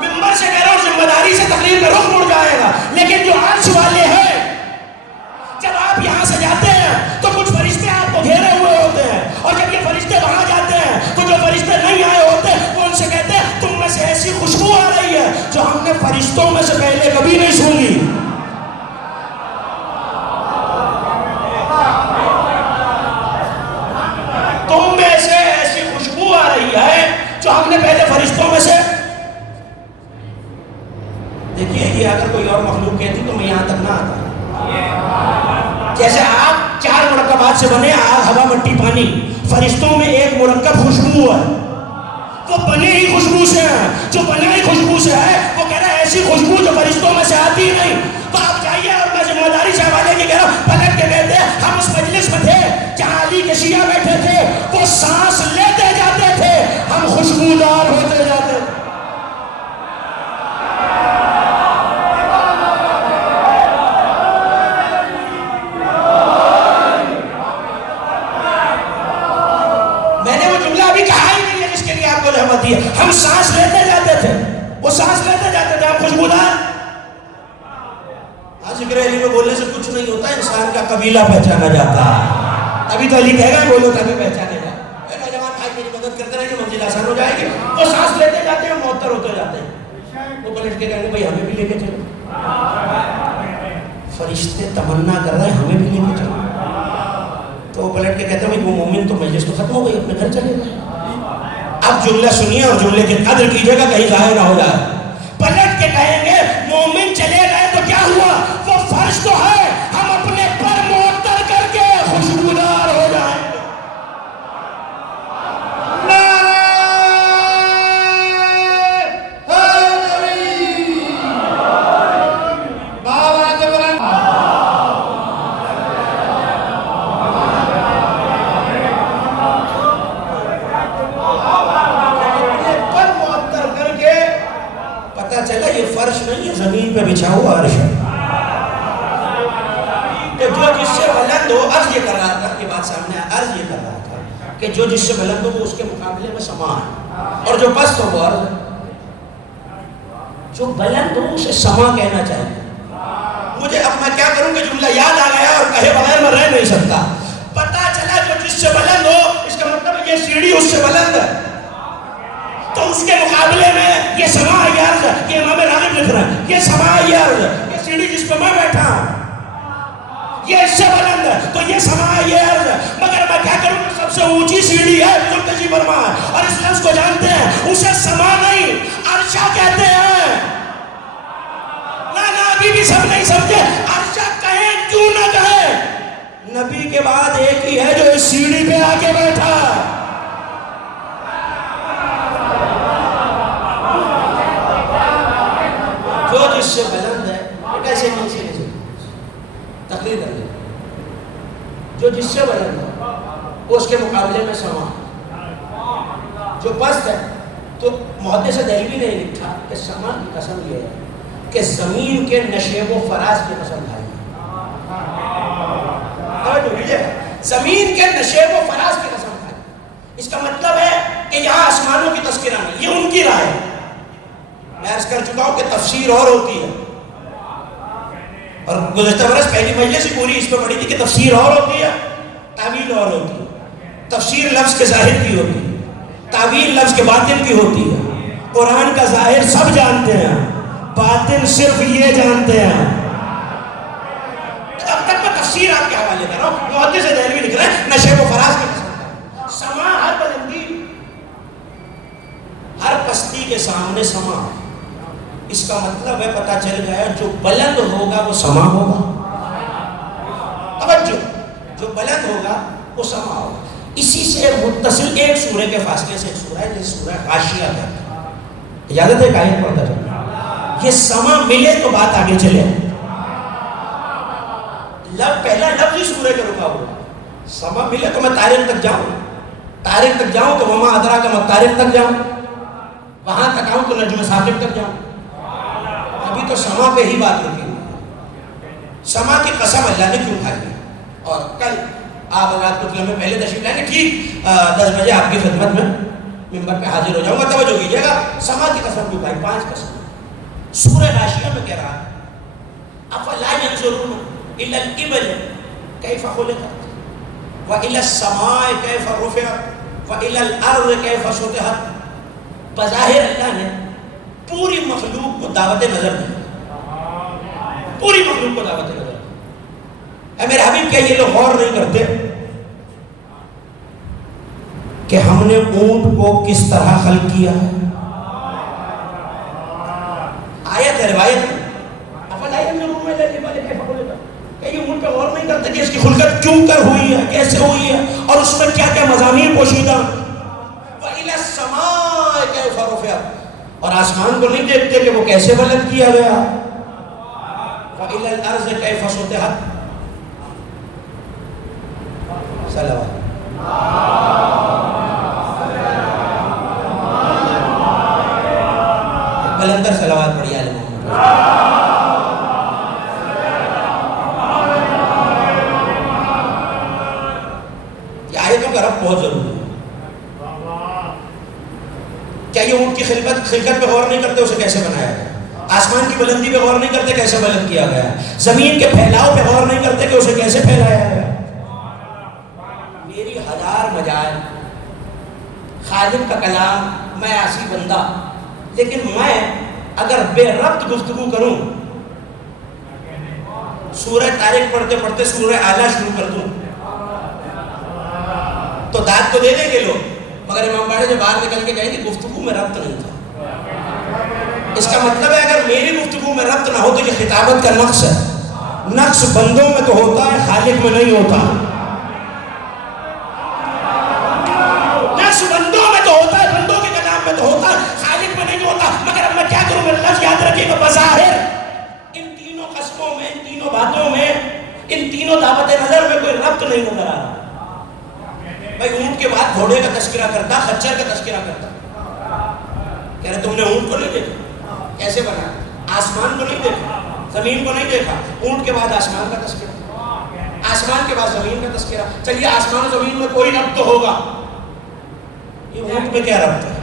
منبر سے کہہ رہا ہوں ذمہ داری سے تقریر کا رخ مڑ جائے گا، لیکن جو عرش والے ہیں فرشتوں میں سے پہلے کبھی نہیں سونگی. تم میں سے ایسی خوشبو آ رہی ہے جو ہم نے پہلے فرشتوں میں سے. دیکھیے یہ اگر کوئی اور مخلوق کہتی تو میں یہاں تک نہ آتا. جیسے آپ 4 مرکبات سے بنے، آگ، ہوا، مٹی، پانی. فرشتوں میں ایک مرکب خوشبو ہے، وہ بنے ہی خوشبو سے ہے. جو بنا ہی خوشبو سے ہے وہ کہہ رہا ہے ایسی خوشبو جو فرشتوں میں سے آتی ہی نہیں. تو آپ جائیے، اور میں ذمہ داری سے حوالے کی کہہ رہا ہوں، پلٹ کے کہتے ہیں ہم اس مجلس میں تھے جہاں علی کے شیعہ بیٹھے تھے، وہ سانس لیتے جاتے تھے، ہم خوشبودار ہوتے جاتے تھے. ہم سانس لیتے جاتے تھے، وہ سانس لیتے جاتے تھے، ہم خوشبودار. آج ذکر علی میں بولنے سے کچھ نہیں ہوتا، انسان کا قبیلہ پہچانا جاتا. ابھی تو علی کہے گا بولو تاکہ پہچانے گا. نوجوان بھائی میری مدد کرتے رہے کہ منزل آسان ہو جائے گی. وہ سانس لیتے جاتے ہیں، معطر ہوتے جاتے ہیں. وہ پلٹ کے کہیں گے بھائی ہمیں بھی لے کے چلو. فرشتے تمنا کر رہے ہیں ہمیں بھی لے کے چلو. تو وہ پلٹ کے کہتے ہیں وہ مومن تو مجلس تو ختم ہو گئی، اپنے گھر چلے گئے. اب جملہ سنیے اور جملے کی قدر کیجئے گا کہیں ظاہر نہ ہو جائے. پلٹ کے کہیں گے مومن چلے گئے تو کیا ہوا؟ وہ فرض تو ہے ہم اپنے پر معطر کر کے خوشبودار ہو جائیں گے. چلا یہ فرش نہیں ہے، زمین پہ بچھا ہوا عرش ہے. کہ جو جس سے بلند ہو، عرض یہ کر رہا تھا کہ بات سامنے عرض یہ کر رہا تھا کہ جو جس سے بلند ہو وہ اس کے مقابلے میں سما ہے، اور جو پست ہو وہ عرض ہے. جو بلند ہو اسے سما کہنا چاہیے. مجھے اب میں کیا کروں کہ جملہ یاد آ گیا اور کہے بغیر میں رہ نہیں سکتا. پتا چلا جو جس سے بلند ہو، اس کا مطلب یہ سیڑھی اس سے بلند ہے، تو اس کے مقابلے میں یہ سما ہے، یہ عرض ہے. یہ امام راغب لکھ رہا ہے، یہ سما ہے، یہ عرض ہے. یہ سیڑھی جس پہ میں بیٹھا ہوں یہ اس سے بلند ہے، تو یہ سما ہے، یہ عرض ہے. مگر میں کیا کروں کہ سب سے اونچی سیڑھی ہے مرتضی برما ہے، اور اس لفظ کو جانتے ہیں، اسے سما نہیں عرشہ کہتے ہیں. نہ ابھی بھی سب نہیں سمجھے. عرشہ کہیں کیوں نہ کہیں، نبی کے بعد ایک ہی ہے جو اس سیڑھی پہ آ کے بیٹھا. جو جس سے بلند ہے، کیسے نہیں سے تقریر کر دے. جو جس سے بلند ہے وہ اس کے مقابلے میں سما. جو پست ہے، تو محدث دہلوی نے لکھا کہ سما کی قسم یہ ہے کہ زمین کے نشیب و فراز کی قسم کھائی. زمین کے نشیب و فراز کی قسم کھائی. اس کا مطلب ہے کہ یہاں آسمانوں کی تذکرہ نہیں، یہ ان کی رائے ہے. میں عرض کر چکا ہوں کہ تفسیر اور ہوتی ہے، اور گزشتہ برس پہلی مجلس ہی پوری اس پہ پڑھی تھی کہ تفسیر اور ہوتی ہے، تعویل اور ہوتی ہے. تفسیر لفظ کے ظاہر کی ہوتی ہے، تعویل لفظ کے باطن کی ہوتی ہے. قرآن کا ظاہر سب جانتے ہیں، باطن صرف یہ جانتے ہیں. اب تک میں تفسیر آپ کے حوالے کر رہا ہوں. محدث دہلوی لکھ رہے ہیں نشیب و فراز کی قسم. سما ہر بلندی، ہر پستی کے سامنے سما. اس کا مطلب ہے پتہ چل گیا جو بلند ہوگا وہ سما ہوگا. توجہ، جو بلند ہوگا وہ سما ہوگا. اسی سے متصل ایک سورہ کے فاصلے سے ایک سورہ ہے جس سورہ غاشیہ ہے. اجازت ہے کہ آیت پڑھتا چلیں. یہ سما ملے تو بات آگے چلے. پہلا لفظ ہی سورہ کے رکا ہوا. سما ملے تو میں طارق تک جاؤں، طارق تک جاؤں تو وما ادراک ما طارق تک جاؤں، وہاں تک آؤں تو نجم ثاقب تک جاؤں. ابھی تو سما پہ ہی بات رکی. سما کی قسم اللہ نے کیوں کھائی. اور کل آپ رات کو میں پہلے تشریف لائیں گے، ٹھیک 10 بجے آپ کی خدمت میں ممبر پہ حاضر ہو جاؤں گا. توجہ کیجیے گا سما کی قسم کیوں کھائی. 5 قسم سورہ غاشیہ میں کہہ رہا ہے افلا ينظرون الى الابل كيف خلقت والى السماء كيف رفعت والى الارض كيف سطحت. بظاہر اللہ نے پوری مخلوق کو دعوت نظر دی، پوری مخلوق کو دعوت نظر دی۔ اے میرے حبیب، کیا یہ لوگ غور نہیں کرتے کہ ہم نے اونٹ کو کس طرح خلق کیا ہے؟ آیت ہے، روایت ہے، کہ یہ اونٹ پہ غور نہیں کرتے کہ اس کی خلقت کیوں کر ہوئی ہے، کیسے ہوئی ہے، اور اس میں کیا کیا مضامین پوشیدہ۔ وَإِلَى السَّمَاءِ كَيْفَ رُفِعَتْ، اور آسمان کو نہیں دیکھتے کہ وہ کیسے بلند کیا گیا۔ وَإِلَى الْأَرْضِ كَيْفَ سُطِحَتْ، صلوات بلندر صلوات پڑھیے علی محمد۔ یہ آیتوں کا رب بہت ضروری ہے۔ کیا یہ اونٹ کی خلقت پہ غور نہیں کرتے اسے کیسے بنایا گیا؟ آسمان کی بلندی پہ غور نہیں کرتے کیسے بلند کیا گیا؟ زمین کے پھیلاؤ پہ غور نہیں کرتے کہ اسے کیسے پھیلایا گیا؟ میری ہزار مجال، خالق کا کلام، میں عاصی بندہ، لیکن میں اگر بے ربط گفتگو کروں، سورہ طارق پڑھتے پڑھتے سورہ اعلیٰ شروع کر دوں تو داد تو دے دیں گے لوگ، مگر امام باڑے جو باہر نکل کے کہیں گے گفتگو میں ربط نہیں تھا۔ اس کا مطلب ہے اگر میری گفتگو میں ربط نہ ہو تو یہ خطابت کا نقص ہے۔ نقص بندوں میں تو ہوتا ہے، خالق میں نہیں ہوتا۔ نقص بندوں میں تو ہوتا ہے، بندوں کے کلام میں تو ہوتا ہے، خالق میں نہیں ہوتا۔ مگر اب میں کیا کروں؟ میں لفظ یاد رکھیے گا، بظاہر ان تینوں قسموں میں، ان تینوں باتوں میں، ان تینوں دعوت نظر میں کوئی ربط نہیں نظر آ رہا۔ بھائی اونٹ کے بعد گھوڑے کا تذکرہ کرتا، خچر کا تذکرہ کرتا، کہہ رہے تم نے اونٹ کو نہیں دیکھا کیسے بنا، آسمان کو نہیں دیکھا، زمین کو نہیں دیکھا، اونٹ کے بعد آسمان کا تذکرہ، آسمان کے بعد زمین کا تذکرہ۔ چلیے آسمان و زمین میں کوئی ربط تو ہوگا، یہ اونٹ میں کیا ربط ہے؟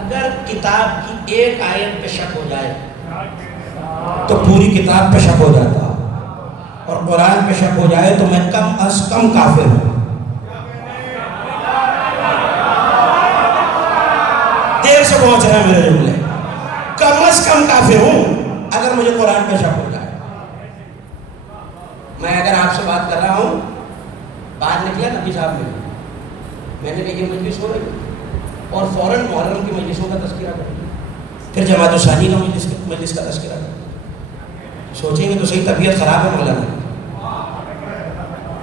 اگر کتاب کی ایک آیت پہ شک ہو جائے تو پوری کتاب پہ شک ہو جاتا، اور قرآن پہ شک ہو جائے تو میں کم از کم کافر ہوں۔ دیر سے پہنچ رہے ہیں میرے جملے، کم از کم کافر ہوں اگر مجھے قرآن پہ شک ہو جائے۔ میں اگر آپ سے بات کر رہا ہوں، باہر نکلا نبی صاحب میں نے کہا یہ مجلس ہو رہی ہے، اور فوراً محرم کی مجلسوں کا تذکرہ کریں، پھر جماعت ثانی کا مجلس کا تذکرہ کریں، سوچیں گے تو صحیح طبیعت خراب ہے مولانا،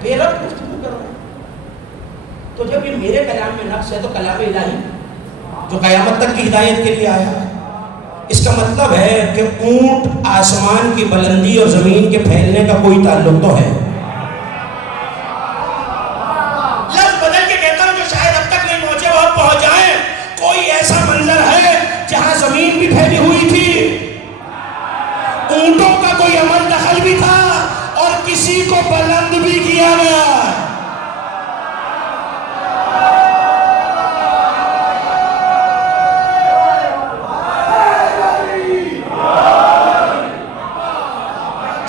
بے ربط گفتگو کر رہا ہے۔ تو جب یہ میرے کلام میں نقص ہے تو کلام الہی جو قیامت تک کی ہدایت کے لیے آیا ہے، اس کا مطلب ہے کہ اونٹ آسمان کی بلندی اور زمین کے پھیلنے کا کوئی تعلق تو ہے۔ لفظ بدل کے کہتا ہوں جو شاید اب تک نہیں پہنچے وہ اب پہنچ جائیں۔ کوئی ایسا منظر ہے جہاں زمین بھی پھیلی ہوئی تھی، اونٹوں کا کوئی عمل دخل بھی تھا، اور کسی کو بلند بھی کیا گیا۔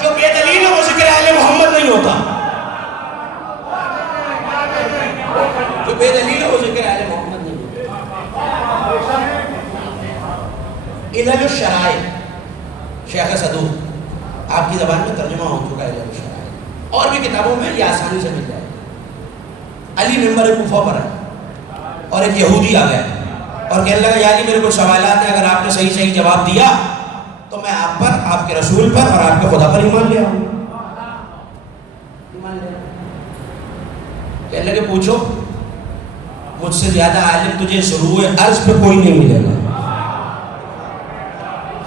جو بے دلیل ہے وہ ذکر آل محمد نہیں ہوتا، جو بے دلیل ہے وہ ذکر آل محمد نہیں ہوتا۔ علل الشرائع، شیخ صدوق، آپ کی زبان میں ترجمہ ہو چکا ہے علل الشرائع، اور بھی کتابوں میں یہ آسانی سے مل جائے۔ علی ممبر کوفہ پر ہے اور ایک یہودی آ گیا اور کہنے لگا یا علی میرے کچھ سوالات ہیں، اگر آپ نے صحیح صحیح جواب دیا تو میں آپ پر، آپ کے رسول پر اور آپ کے خدا پر ایمان لے آؤں۔ کہنے لگے پوچھو، مجھ سے زیادہ عالم تجھے شروع عرض پہ کوئی نہیں ملے گا۔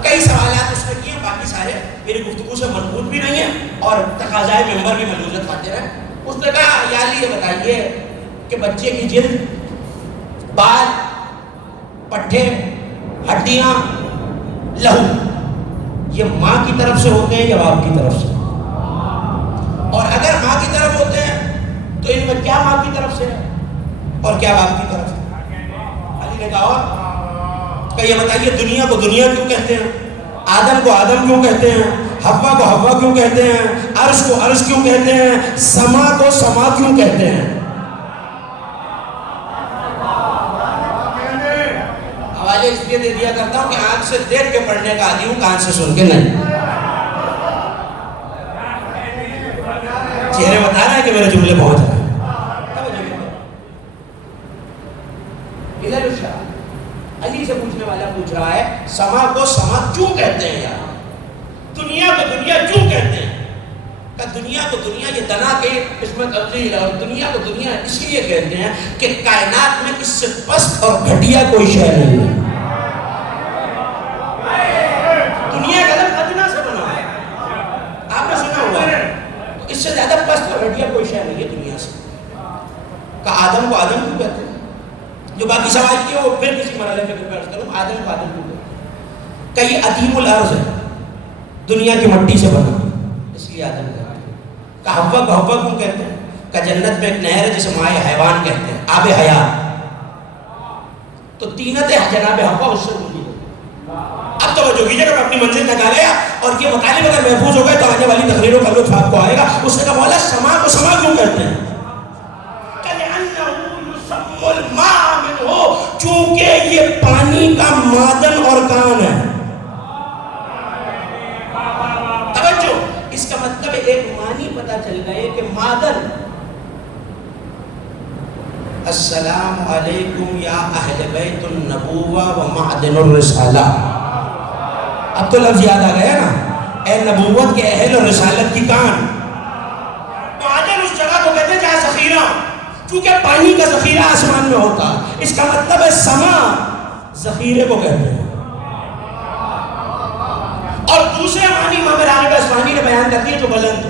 کئی سوالات اس نے کیے، باقی سارے میری گفتگو سے منقول بھی نہیں ہیں اور تقاضائے ممبر بھی ملوثت خاطر ہے۔ اس نے کہا یا علی یہ بتائیے کہ بچے کی جلد، بال، پٹھے، ہڈیاں، لہو، یہ ماں کی طرف سے ہوتے ہیں یا باپ کی طرف سے؟ اور اگر ماں کی طرف ہوتے ہیں تو ان میں کیا ماں کی طرف سے ہے اور کیا باپ کی طرف سے؟ علی نے کہا اور کہ یہ بتائیے دنیا کو دنیا کیوں کہتے ہیں، آدم کو آدم کیوں کہتے ہیں، حوا کو حوا کیوں کہتے ہیں، عرش کو عرش کیوں کہتے ہیں، سما کو سما کیوں کہتے ہیں؟ حوالے لیے دے دیا کرتا ہوں کہ آنکھ سے دیکھ کے پڑھنے کا عادی ہوں، کان سے سن کے نہیں۔ چہرے بتا رہا ہے کہ میرے جملے پہنچ رہے ہیں۔ علی سے پوچھنے والا پوچھ رہا ہے سما کو سما کیوں کہتے ہیں یار؟ دنیا کو دنیا کیوں کہتے ہیں؟ کہ دنیا کو دنیا یہ دنا کے اس میں تبدیل ہے، اور دنیا کو دنیا اس لیے کہتے ہیں کہ کائنات میں اس سے پست اور گھٹیا کوئی شے نہیں ہے۔ دنیا کا لفظ ادنا سے بنا ہے، آپ نے سنا ہوا ہے، تو اس سے زیادہ پست اور گھٹیا کوئی شے نہیں ہے دنیا سے۔ کہ آدم کو آدم کیوں کہتے ہیں؟ جو باقی سوال کیے وہ پھر کسی مرحلے پہ عرض کروں، آدم کو آدم کیوں کہتے ہیں؟ کہ یہ عدیم الارض ہے، دنیا کی مٹی سے بنا، اس لیے آدم کہتے ہیں۔ کہ حوا کو حوا کیوں کہتے ہیں؟ کہ جنت میں ایک نہر ہے جسے مائے حیوان کہتے ہیں، آب حیات، تو طینت جناب حوا اس سے ملی ہے۔ اب تو جو کیجیے کہ اپنی منزل تک آ گیا، اور یہ مطالب اگر محفوظ ہو گئے تو آنے والی تقریروں کا لطف آپ کو آئے گا۔ اس نے کہا مولا سما کو سما کیوں کہتے ہیں؟ چونکہ یہ پانی کا معدن اور کان ہے۔ توجہ، اس کا مطلب ایک معنی پتا چل گئے کہ معدن۔ السلام علیکم یا اہل بیت النبوہ و معدن الرسالہ۔ اب تو لفظ یاد آ گیا نا، اے نبوت کے اہل اور رسالت کی کان۔ معدن اس جگہ کو کہتے ہیں جہاں ذخیرہ، چونکہ پانی کا ذخیرہ آسمان میں ہوتا، اس کا مطلب ہے سما ذخیرے کو کہتے ہیں۔ اور دوسرے معنی امام راغب اصفہانی نے بیان کر دیے جو بلند ہو،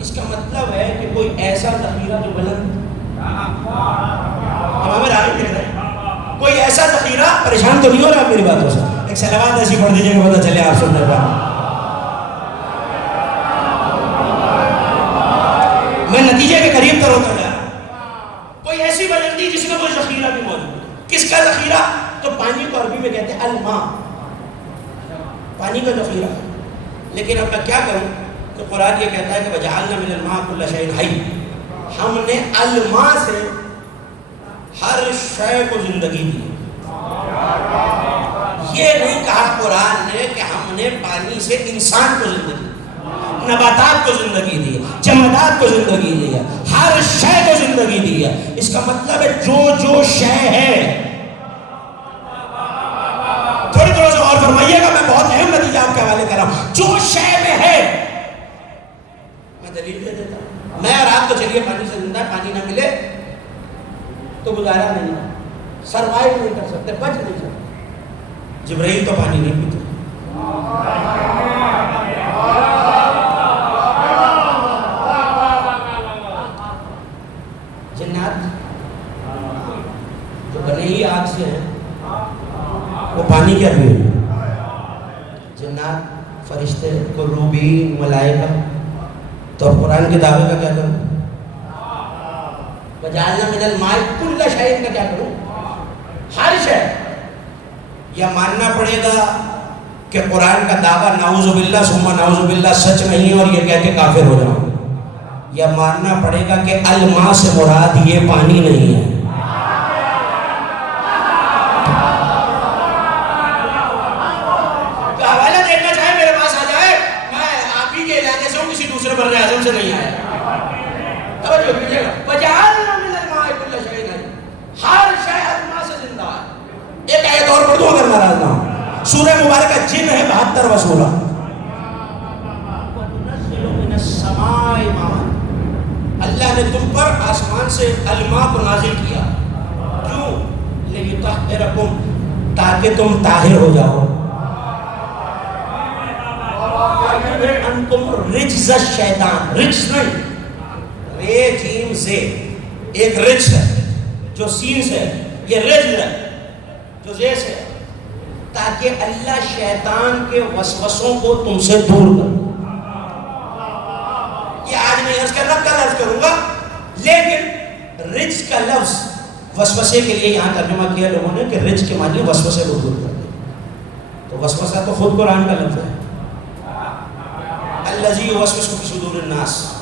اس کا مطلب ہے کہ کوئی ایسا ذخیرہ جو بلند، امام راغب کہہ رہے ہیں کوئی ایسا ذخیرہ۔ پریشان تو نہیں ہو رہا آپ میری باتوں سے؟ ایک صلوات ایسی پڑھ دیجیے کہ پتہ چلے آپ سننے پا۔ میں نتیجے کے قریب تر ہوتا جا رہا ہوں۔ کوئی ایسی بلندی جس میں کوئی ذخیرہ بھی موجود ہے۔ کس کا ذخیرہ؟ تو پانی کو عربی میں کہتے ہیں الماء، پانی کا ذخیرہ۔ لیکن اب میں کیا کروں کہ قرآن یہ کہتا ہے کہ وجعلنا من الماء كل شيء حي، ہم نے الماء سے ہر شے کو زندگی دی۔ یہ نہیں کہا قرآن نے کہ ہم نے پانی سے انسان کو زندگی دی، نباتات کو زندگی دی، جمادات کو زندگی دی ہے، ہر شے کو زندگی دی ہے۔ اس کا مطلب ہے جو شے ہے، تھوڑی تھوڑا سا اور فرمائیے گا، میں بہت اہم نتیجہ آپ کے حوالے کر رہا ہوں۔ جو شے میں ہے، میں دلیل دے دیتا ہوں۔ میں اور آپ تو چلیے پانی سے زندہ ہے، پانی نہ ملے تو گزارا نہیں، سروائیو نہیں کر سکتے، بچ نہیں سکتے۔ جبرائیل تو پانی نہیں پیتے، جنات جو بنے ہی آگ سے ہیں وہ پانی کیا پیے؟ جنات، فرشتے، کروبین، ملائکہ۔ تو قرآن کے دعوے کا کیا کروں؟ وجعلنا من الماء كل شيء کا کیا کروں؟ ہر شے۔ یا ماننا پڑے گا کہ قرآن کا دعویٰ نعوذ باللہ ثم نعوذ باللہ سچ نہیں اور یہ کہہ کے کافر ہو جاؤں، یا ماننا پڑے گا کہ الماء سے مراد یہ پانی نہیں ہے۔ تو حوالہ دیکھنا چاہے میرے پاس آ جائے، میں آپ ہی کے علاقے سے ہوں، کسی دوسرے بر اعظم سے نہیں آیا۔ توجہ کیجیے گا، وجعلنا من الماء كل شيء حي، ہر شے الماء سے زندہ ہے۔ ایک آیت اور پڑھ دوں اگر ناراض نہ ہو، سورہ مبارکہ جن ہے 72واں سورہ۔ وَنُنَزِّلُ مِنَ السَّمَاءِ مَاءً، اللہ نے تم پر آسمان سے الماء کو نازل کیا، کیوں؟ لِيُطَهِّرَكُمْ، تاکہ تم طاہر ہو جاؤ، انتم رجز الشیطان، رجز نہیں، رے جیم زے، ایک رجز ہے جو سین سے ہے، یہ رجز ہے جو زے سے ہے، تاکہ اللہ شیطان کے وسوسوں کو تم سے دور کر۔ یہ آج نہیں عرض کرنا، کل عرض کروں گا، لیکن رجز کا لفظ وسوسے کے لیے یہاں ترجمہ کیا لوگوں نے کہ رجز کے معنی وسوسے کو دور کر دیں۔ تو وسوسہ تو خود قرآن کا لفظ ہے، الذی یوسوس فی صدور الناس۔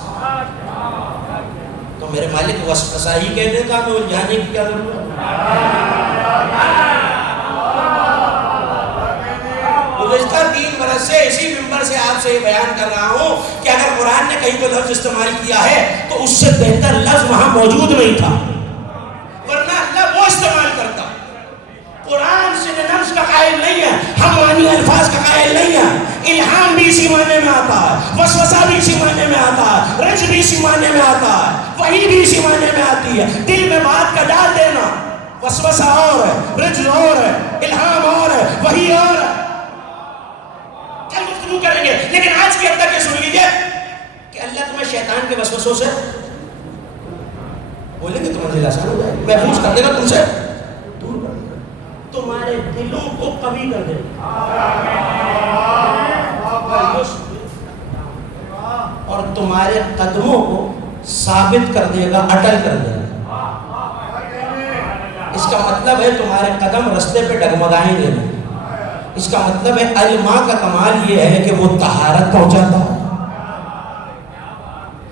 تو میرے مالک وسوسہ ہی کہہ دیتا، میں الجھانے کی کیا ضرورت؟ گزشتہ 3 برس سے اسی ممبر سے آپ سے یہ بیان کر رہا ہوں کہ اگر قرآن نے کہیں تو لفظ استعمال کیا ہے تو اس سے بہتر لفظ وہاں موجود نہیں تھا، ورنہ اللہ وہ استعمال کرتا۔ قرآن سینونیمز کا قائل نہیں ہے، ہم معنی الفاظ کا قائل نہیں ہے۔ الہام بھی اسی معنی میں آتا ہے، وسوسہ بھی اسی معنی میں آتا ہے، رجز بھی اسی معنی میں آتا ہے، وحی بھی اسی معنی میں آتی ہے۔ دل میں بات کا ڈال دینا، وسوسہ اور ہے، رجز اور ہے، الہام اور ہے، وحی اور ہے۔ کل گفتگو کریں گے، لیکن آج کی حد تک یہ سن لیجئے کہ اللہ تمہیں شیطان کے وسوسوں سے بولیں گے تو منزل آسان ہو جائے گی، محفوظ کر دے گا، تم سے دور کر دے گا، تمہارے دلوں کو قوی کر دے گا اور تمہارے قدموں کو ثابت کر دے گا، اٹل کر دے گا۔ اس کا مطلب ہے تمہارے قدم رستے پہ ڈگمگائیں گے نہیں۔ اس کا مطلب ہے الماء کا کمال یہ ہے کہ وہ طہارت پہنچاتا ہے۔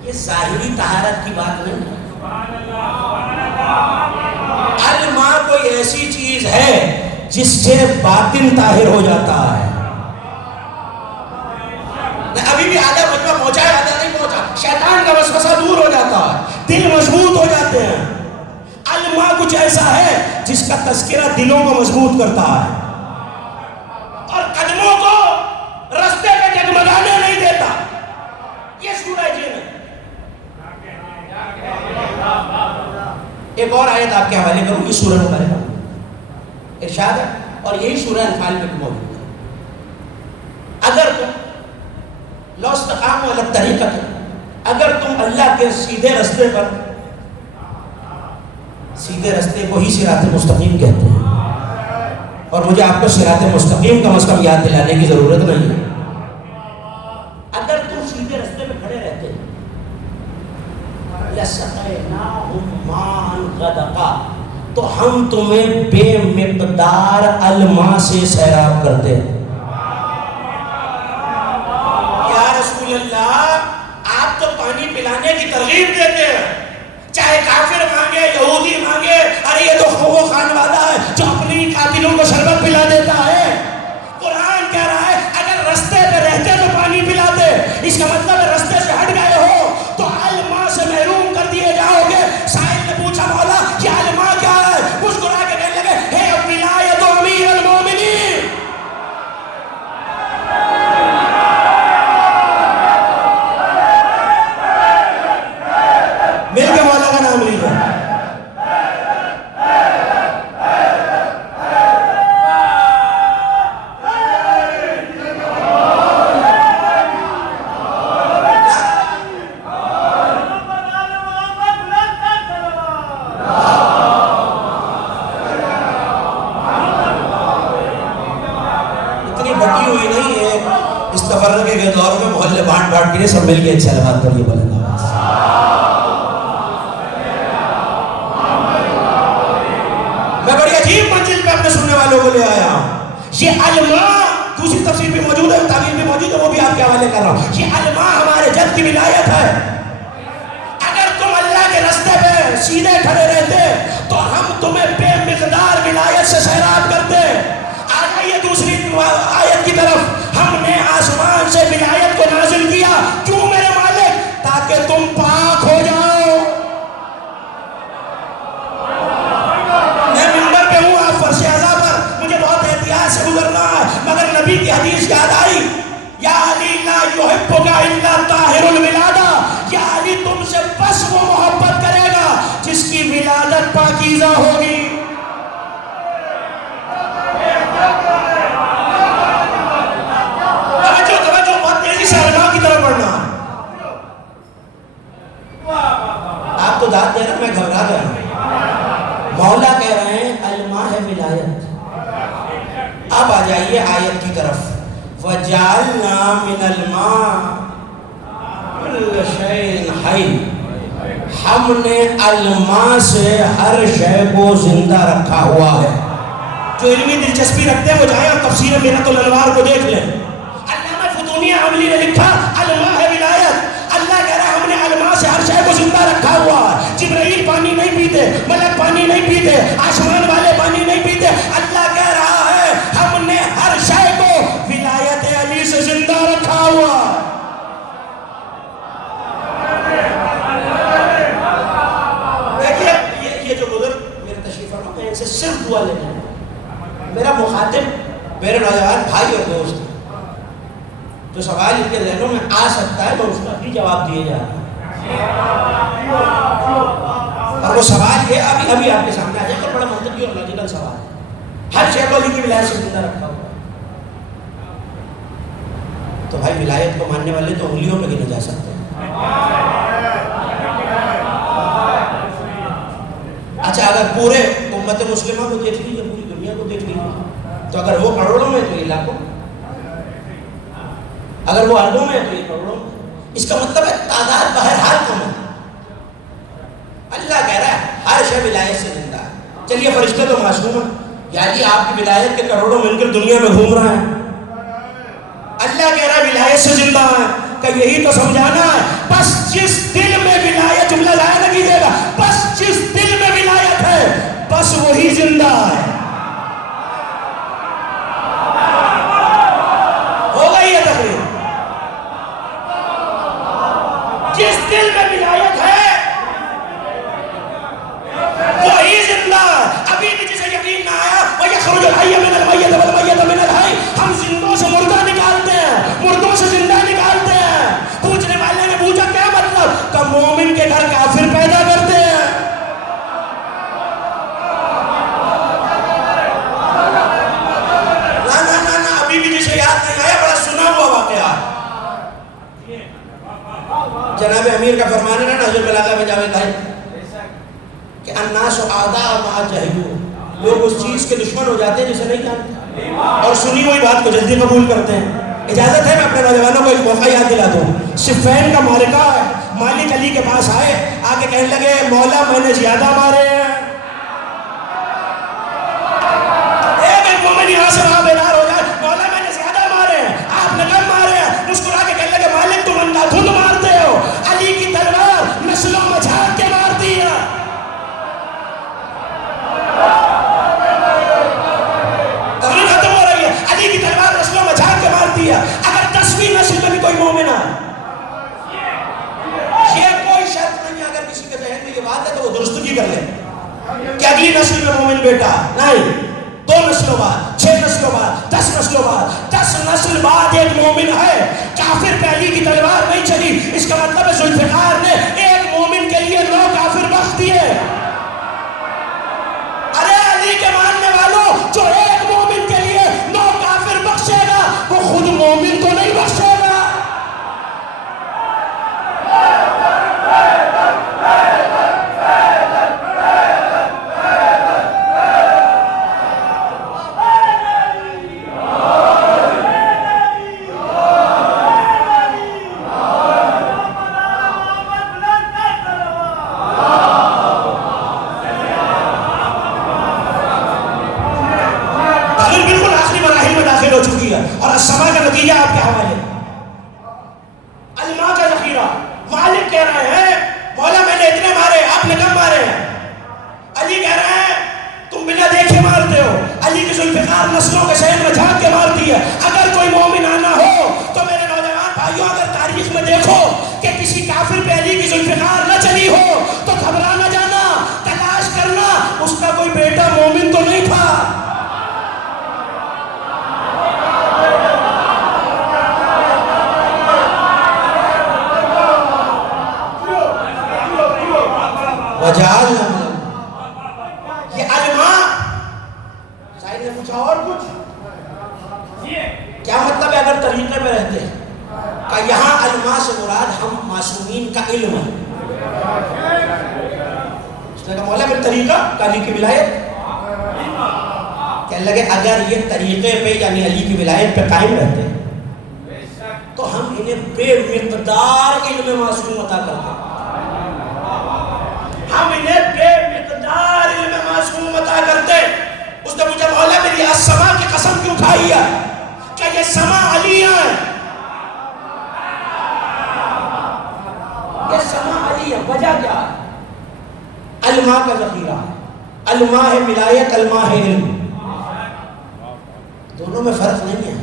یہ ظاہری طہارت کی بات نہیں ہے، الماء کوئی ایسی چیز ہے جس سے باطن طاہر ہو جاتا ہے۔ ابھی بھی آدھا مجمع پہنچا ہے، آدھا نہیں پہنچا، شیطان کا وسوسہ دور ہو جاتا ہے، دل مضبوط ہو جاتے ہیں۔ الماء کچھ ایسا ہے جس کا تذکرہ دلوں کو مضبوط کرتا ہے اور قدموں کو رستے پہ ڈگمگانے نہیں دیتا۔ یہ سورہ جن ہے۔ ایک اور آیت آپ کے حوالے کروں، یہ سورہ مبارکہ ارشاد ہے اور یہی سورہ انفال میں موجود ہے۔ اگر تم لو استقاموا علی الطریقۃ، اگر تم اللہ کے سیدھے رستے پر، سیدھے رستے کو ہی صراط مستقیم کہتے ہیں اور مجھے آپ کو صراط مستقیم کم از کم یاد دلانے کی ضرورت نہیں ہے۔ اگر تم سیدھے رستے میں کھڑے رہتے لَسَقَيْنَاهُمْ مَاءً غَدَقًا، تو ہم تمہیں بے مقدار الماء سے سیراب کرتے ہیں۔ یا رسول اللہ، آپ تو پانی پلانے کی ترغیب دیتے ہیں، چاہے کافر مانگے، یہودی مانگے، ارے یہ تو وہ خانوادہ ہے جو اپنی قاتلوں کو شربت پلا دیتا ہے۔ قرآن کہہ رہا ہے اگر رستے پہ رہتے تو پانی پلاتے، اس کا مطلب ہے رستے سے ہٹ گئے ہو تو الماء سے محروم کر دیے جاؤ گے۔ سائل نے پوچھا مولا یہ الماء کیا ہے؟ مسکرا کے کہنے لگے ہے ولایت امیر المومنین۔ مل کے مولا کا نام لیجیے۔ کے دور میں محلے بانٹ بانٹ کے سب مل کے ایک سلوات پڑھیے بلند آواز۔ میں بڑی عجیب منزل پہ اپنے سننے والوں کو لے آیا ہوں۔ یہ الماء دوسری تفسیر بھی موجود ہے، تعبیر بھی موجود ہے، وہ بھی آپ کے حوالے کر رہا ہوں۔ یہ الماء ہمارے جد کی ولایت ہے۔ اگر تم اللہ کے راستے پہ سیدھے کھڑے رہتے تو ہم تمہیں بے مقدار ولایت سے سیراب کرتے۔ آ جائیے دوسری آیت کی طرف۔ ہم نے آسمان سے ولایت کو نازل کیا، کیوں میرے مالک؟ تاکہ تم پاک ہو جاؤ۔ میں منبر پہ ہوں، آپ فرش اعضا پر، مجھے بہت احتیاط سے گزرنا ہے، مگر نبی کی حدیث یاد آئی، یا علی لا یحبک الا طاہر الولادہ، یا علی تم سے بس وہ محبت کرے گا جس کی ولادت پاکیزہ ہوگی۔ آپ تو داد دے رہے ہیں، میں گھبرا گیا ہوں۔ مولا کہہ رہے ہیں الماء ہے ولایت۔ اب آ جائیے آیت کی طرف۔ وَجَعَلْنَا مِنَ الْمَاءِ كُلَّ شَيْءٍ حَيٍّ، ہم نے الماء سے ہر شے کو زندہ رکھا ہوا ہے۔ جو علمی دلچسپی رکھتے ہیں وہ جائیں اور تفسیر مینۃ الانوار کو دیکھ لیں۔ علامہ فتونی عملی نے لکھا الماء ہے ولایت۔ اللہ کہہ رہا ہے ہم نے الماء سے ہر شے کو زندہ رکھا ہوا ہے۔ جبرائیل پانی نہیں پیتے، ملک پانی نہیں پیتے، آسمان والے پانی نہیں پیتے۔ اللہ کہہ رہا ہے ہم نے ہر شے کو ولایت سے صرف دعا لینا ہے۔ میرا مخاطب میرے نوجوان بھائی اور دوست، جو سوال ان کے ذہنوں میں آ سکتا ہے میں اس کا بھی جواب دیے جا رہا ہے، اور وہ سوال یہ ابھی آپ کے سامنے آ جائے گا، بڑا منطقی اور لاجیکل سوال ہے۔ ہر شے کو علی کی ولایت سے زندہ رکھا ہوا ہے، تو بھائی ولایت کو ماننے والے تو انگلیوں پہ گنے جا سکتے ہیں۔ اچھا اگر پورے امت مسلمہ کو دیکھ لیجیے، پوری دنیا کو دیکھ لیجیے، تو اگر وہ کروڑوں میں تو یہ لاکھوں، اگر وہ اربوں میں تو یہ کروڑوں میں۔ اس کا مطلب ہے تعداد بہرحال کم ہے۔ اللہ کہہ رہا ہے ہر شے ولایت سے زندہ ہے۔ چلیے فرشتے تو معصوم ہیں، یعنی آپ کی ولایت کے کروڑوں مل کر دنیا میں گھوم رہا ہے، اللہ کہہ رہا ہے ولایت سے زندہ ہے، کہ یہی تو سمجھانا ہے۔ بس جس دل میں ولایت، جملہ ضائع نہ کیجیے گا، بس جس دل میں ولایت ہے بس وہی زندہ ہے۔ ہو گئی ہے تقریر؟ جس دل میں ولایت ہے وہی زندہ ہے۔ ابھی بھی جسے یقین نہ آیا وَيَخْرُجُ الْحَيَّ مِنَ الْمَيِّتِ وَالْمَيِّتَ مِنَ الْحَيِّ، ہم زندوں سے مردہ نکالتے ہیں، مردوں سے زندہ نکالتے ہیں۔ پوچھنے والے نے پوچھا کیا مطلب؟ کہ مومن کے گھر کافر پیدا کرتے ہیں۔ نہ ابھی بھی جسے یاد نہیں آیا بڑا سنا ہوا واقعہ۔ جناب امیر کا فرمان ہے نا نہج البلاغہ میں جاوید بھائی کہ الناس اعداء ما جہلوا، لوگ اس چیز کے دشمن ہو جاتے ہیں جسے نہیں جانتے، اور سنی ہوئی بات کو جلدی قبول کرتے ہیں۔ اجازت ہے میں اپنے نوجوانوں کو ایک موقع یاد دلا دوں۔ صفین کا معرکہ ہے، مالک علی کے پاس آئے، آگے کہنے لگے مولا میں نے زیادہ مارے ہیں۔ ایک مومن یہاں سے وہاں بیدار ہو جائے، مولا میں نے زیادہ مارے ہیں، آپ نے کم مارے ہیں، مسکرا کے کہنے لگے مالک تم اندھا دھند مارتے ہو، علی کی تلوار نسلوں میں جھاڑ کے مارتی ہے۔ اگر 10ویں نسل میں بھی کوئی مومن ہے، یہ کوئی شرط نہیں ہے، اگر کسی کے ذہن میں یہ بات ہے تو وہ درستگی کر لے کہ اگلی نسل میں مومن بیٹا نہیں، 2 نسلوں بعد، 6 نسلوں بعد، 10 نسلوں بعد، 10 نسل بعد ایک مومن ہے۔ کافر پہ علی کی تلوار نہیں چلی، اس کا مطلب ہے ذوالفقار نے ایک مومن کے لیے 9 کافر بخش دیے۔ ارے علی کے ماننے والوں، جو ایک مومن کے لیے 9 کافر بخشے گا وہ خود مومن کو نہیں بخشے گا۔ اور السما کا نتیجہ آپ کے حوالے، الماء کا ذخیرہ۔ مالک کہہ رہے ہیں مولا میں نے اتنے مارے، آپ نے کم مارے ہیں۔ علی کہہ رہے ہیں تم بنا دیکھے مارتے ہو، علی کی ذوالفقار نسلوں کے شہر میں جھانک کے مارتی ہے۔ اگر کوئی مومن آنا ہو تو میرے نوجوان بھائیوں، اگر تاریخ میں دیکھو کہ کسی کافر پہ علی کی ذوالفقار نہ چلی ہو تو گھبرا نہ جانا، تلاش کرنا اس کا کوئی بیٹا مومن تو نہیں تھا۔ یہ علماء، شاید نے پوچھا اور کچھ کیا مطلب ہے اگر طریقے میں رہتے ہیں، کہ یہاں علماء سے مراد ہم معصومین کا علم ہے۔ اس نے کہا مولا پھر طریقہ علی کی ولایت، کہنے لگے اگر یہ طریقے پہ یعنی علی کی ولایت پہ قائم رہتے تو ہم انہیں بے مقدار علم معصوم عطا کرتے، ہم انہیں بے مقدار علم معصوم عطا کرتے۔ اس نے پوچھا مولا میری السما کی قسم کیوں کھائی ہے؟ کہ یہ سما علی ہے، یہ سما علی ہے۔ وجہ کیا ہے؟ علماء کا ذخیرہ، علماء ہے ولایت، علماء ہے علم، دونوں میں فرق نہیں ہے،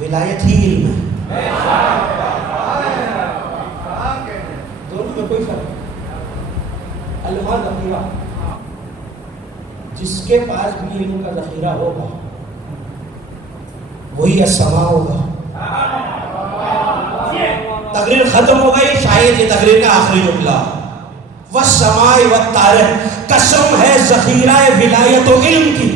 ولایت ہی علم ہے، دونوں میں کوئی فرق نہیں۔ علماء ذخیرہ جس کے پاس بھی علم کا ذخیرہ ہوگا وہی السماء ہوگا. تقریر ختم ہو گئی. شاید یہ تقریر کا آخری جملہ. والسماء والطارق، قسم ہے ذخیرہ ولایت و علم کی.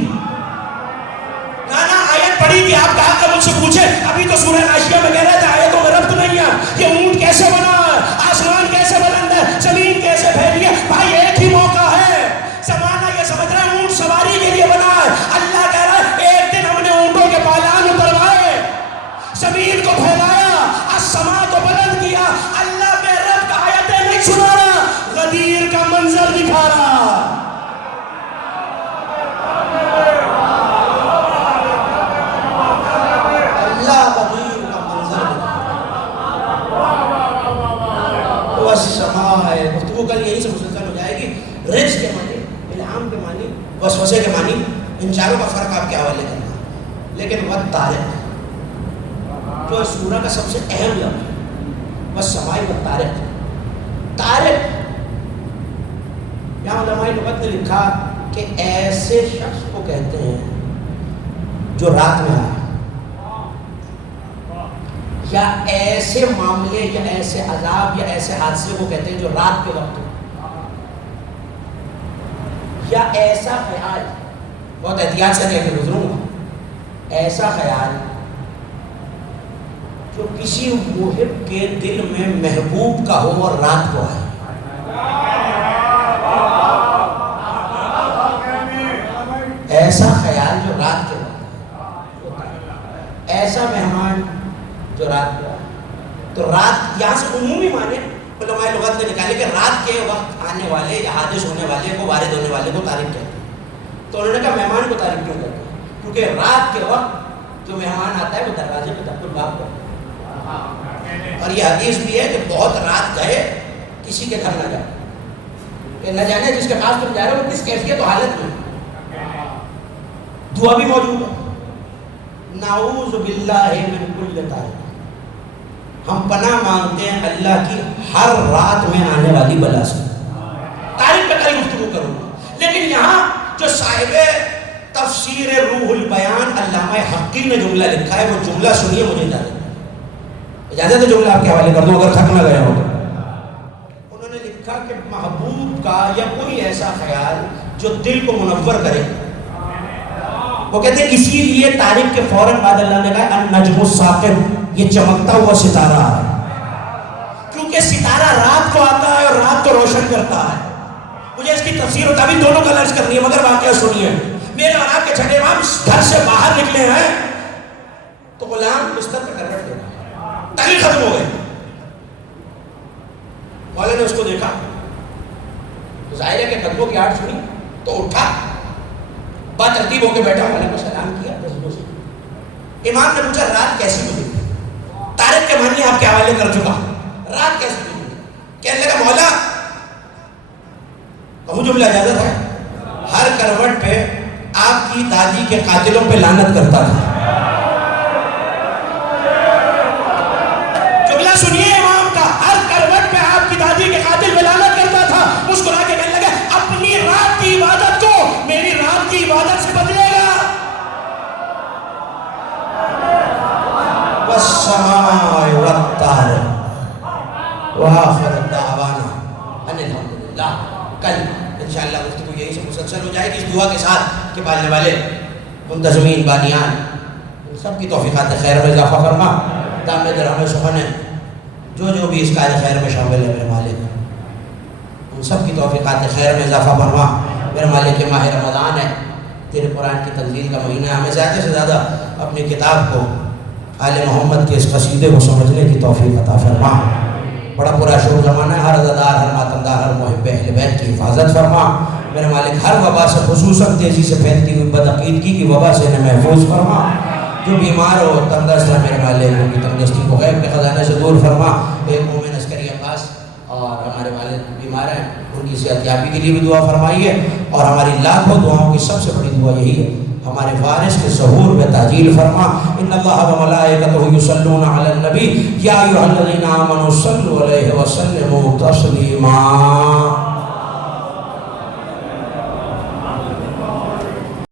نانا آیت پڑھی تھی، آپ کہا کہ مجھ سے پوچھے ابھی تو سورہ غاشیہ میں کہہ رہے تھے آیتوں میں ربط نہیں ہے. یہ اونٹ کیسے بنا ہے، آسمان کیسے بلند ہے، زمین کیسے پھیلی ہے. بھائی ایک ہی موقع ہے. زمانہ یہ سمجھ رہے ہیں اونٹ سواری کے لیے بنا ہے. اللہ کہہ رہا ہے ایک دن ہم نے اونٹوں کے پالان اتروائے، زمین کو پھیلایا، السماء کو بلند کیا. اللہ میں رب کا آیتیں نہیں سنا رہا، غدیر کا منظر دکھا رہا. اللہ غدیر کا منظر وہ السماء ہے. گفتگو کل یہی سے مسلسل ہو جائے گی. رجز کے معنی، الہام کے معنی، وسوسے کے معنی، ان چاروں کا فرق آپ کے حوالے کرنا. لیکن والطارق جو سورہ کا سب سے اہم لفظ ہے، والسماء والطارق. طارق یہاں علماء لغت نے لکھا کہ ایسے شخص کو کہتے ہیں جو رات میں آئے، یا ایسے معاملے یا ایسے عذاب یا ایسے حادثے کو کہتے ہیں جو رات کے وقت ہو، یا ایسا خیال، بہت احتیاط سے کہہ کے گزروں گا، ایسا خیال جو کسی محب کے دل میں محبوب کا ہو اور رات کو آئے. ایسا خیال جو رات کے وقت، ایسا مہمان جو رات کو آئے. تو رات یہاں سے عمومی معنی علماء لغت نے نکالے کہ رات کے وقت آنے والے یا حادث ہونے والے کو، وارد ہونے والے کو طارق کہتے ہیں. تو انہوں نے کہا مہمان کو طارق کیوں کہتے ہیں؟ کیونکہ رات کے وقت جو مہمان آتا ہے وہ دروازے پہ دب الباب کرتا ہے. اور یہ حدیث بھی ہے کہ بہت رات گئے کسی کے گھر نہ جائے، کہ نہ جانے جس کے پاس تم جا رہے ہو کس کیفیت و حالت میں. دعا بھی موجود ہے، نعوذ باللہ من کل طارق. ہم پناہ مانگتے ہیں اللہ کی ہر رات میں آنے والی بلا سے. طارق پہ کل گفتگو کروں گا. لیکن یہاں جو صاحب تفسیر روح البیان علامہ حقی نے جملہ لکھا ہے، وہ جملہ سنیے. مجھے اجازت ہے جملہ آپ کے حوالے کر دوں اگر تھک نہ گیا ہو. انہوں نے لکھا کہ محبوب کا یا کوئی ایسا خیال جو دل کو منور کرے، وہ کہتے ہیں اسی لیے طارق کے فوراً بعد اللہ نے کہا النجم الثاقب، یہ چمکتا ہوا ستارہ ہے. کیونکہ ستارہ رات کو آتا ہے اور رات کو روشن کرتا ہے. مجھے اس کی تفسیر و تعبیر دونوں کا لفظ کرنی ہے، مگر واقعہ سنیے. میرے اور آپ کے چھٹے امام گھر سے باہر نکلے ہیں تو غلام بستر پہ کروٹ دے رہا ہے. تقریر ختم ہو گئی. مولا نے اس کو دیکھا تو ظاہر ہے کہ قدموں کی آڑ سنی تو اٹھا، بات ترتیب ہو کے بیٹھا، مولا کو سلام کیا. امام نے پوچھا رات کیسی گزری؟ طارق کے معنی آپ کے حوالے کر چکا. رات کیسی گزری؟ کہنے لگا مولا، کہوں جملہ اجازت ہے، ہر کروٹ پہ آپ کی دادی کے قاتلوں پہ لعنت کرتا تھا. جملہ سنیے امام کا، ہر کروٹ پہ آپ کی دادی کے قاتل پہ لعنت کرتا تھا. مسکرا کے کہنے لگا اپنی رات کی عبادت کو میری رات کی عبادت سے بدلے گا. والسماء والطارق وآخر دعوانا ان الحمدللہ. کل انشاءاللہ گفتگو یہی سے مسلسل ہو جائے گی اس دعا کے ساتھ کہ پالنے والے منتظمین بانیان سب کی توفیقات خیر میں اضافہ فرما. دام درہم سخن ہے جو بھی اس کار خیر میں شامل ہے میرے مالک، ان سب کی توفیقات خیر میں اضافہ فرما. میرے مالک کے ماہ رمضان ہے، تیرے قرآن کی تنزیل کا مہینہ ہے. ہمیں زیادہ سے زیادہ اپنی کتاب کو، آل محمد کے اس قصیدے کو سمجھنے کی توفیق عطا فرما. بڑا پورا شور زمانہ ہے، ہر عزادار، ہر ماتمدار، ہر محب اہل بیت کی حفاظت فرما. میرے مالک ہر وبا سے، خصوصاً تیزی سے پھیلتی ہوئی بدعقیدگی کی وبا سے انہیں محفوظ فرما. جو بیمار ہو تندرست ہے میرے مالک ان کی تندرستی کو غیب کے خزانے سے دور فرما. ایک مومن عسکری عباس اور ہمارے والد بیمار ہیں، ان کی صحت یابی کے لیے بھی دعا فرمائیے. اور ہماری لاکھوں دعاؤں کی سب سے بڑی دعا یہی ہے، ہمارے وارث کے ظہور میں تعجیل فرما. ان اللہ و ملائکتہ یصلون علی النبی یا ایھا الذین آمنوا صلوا علیہ وسلموا تسلیما.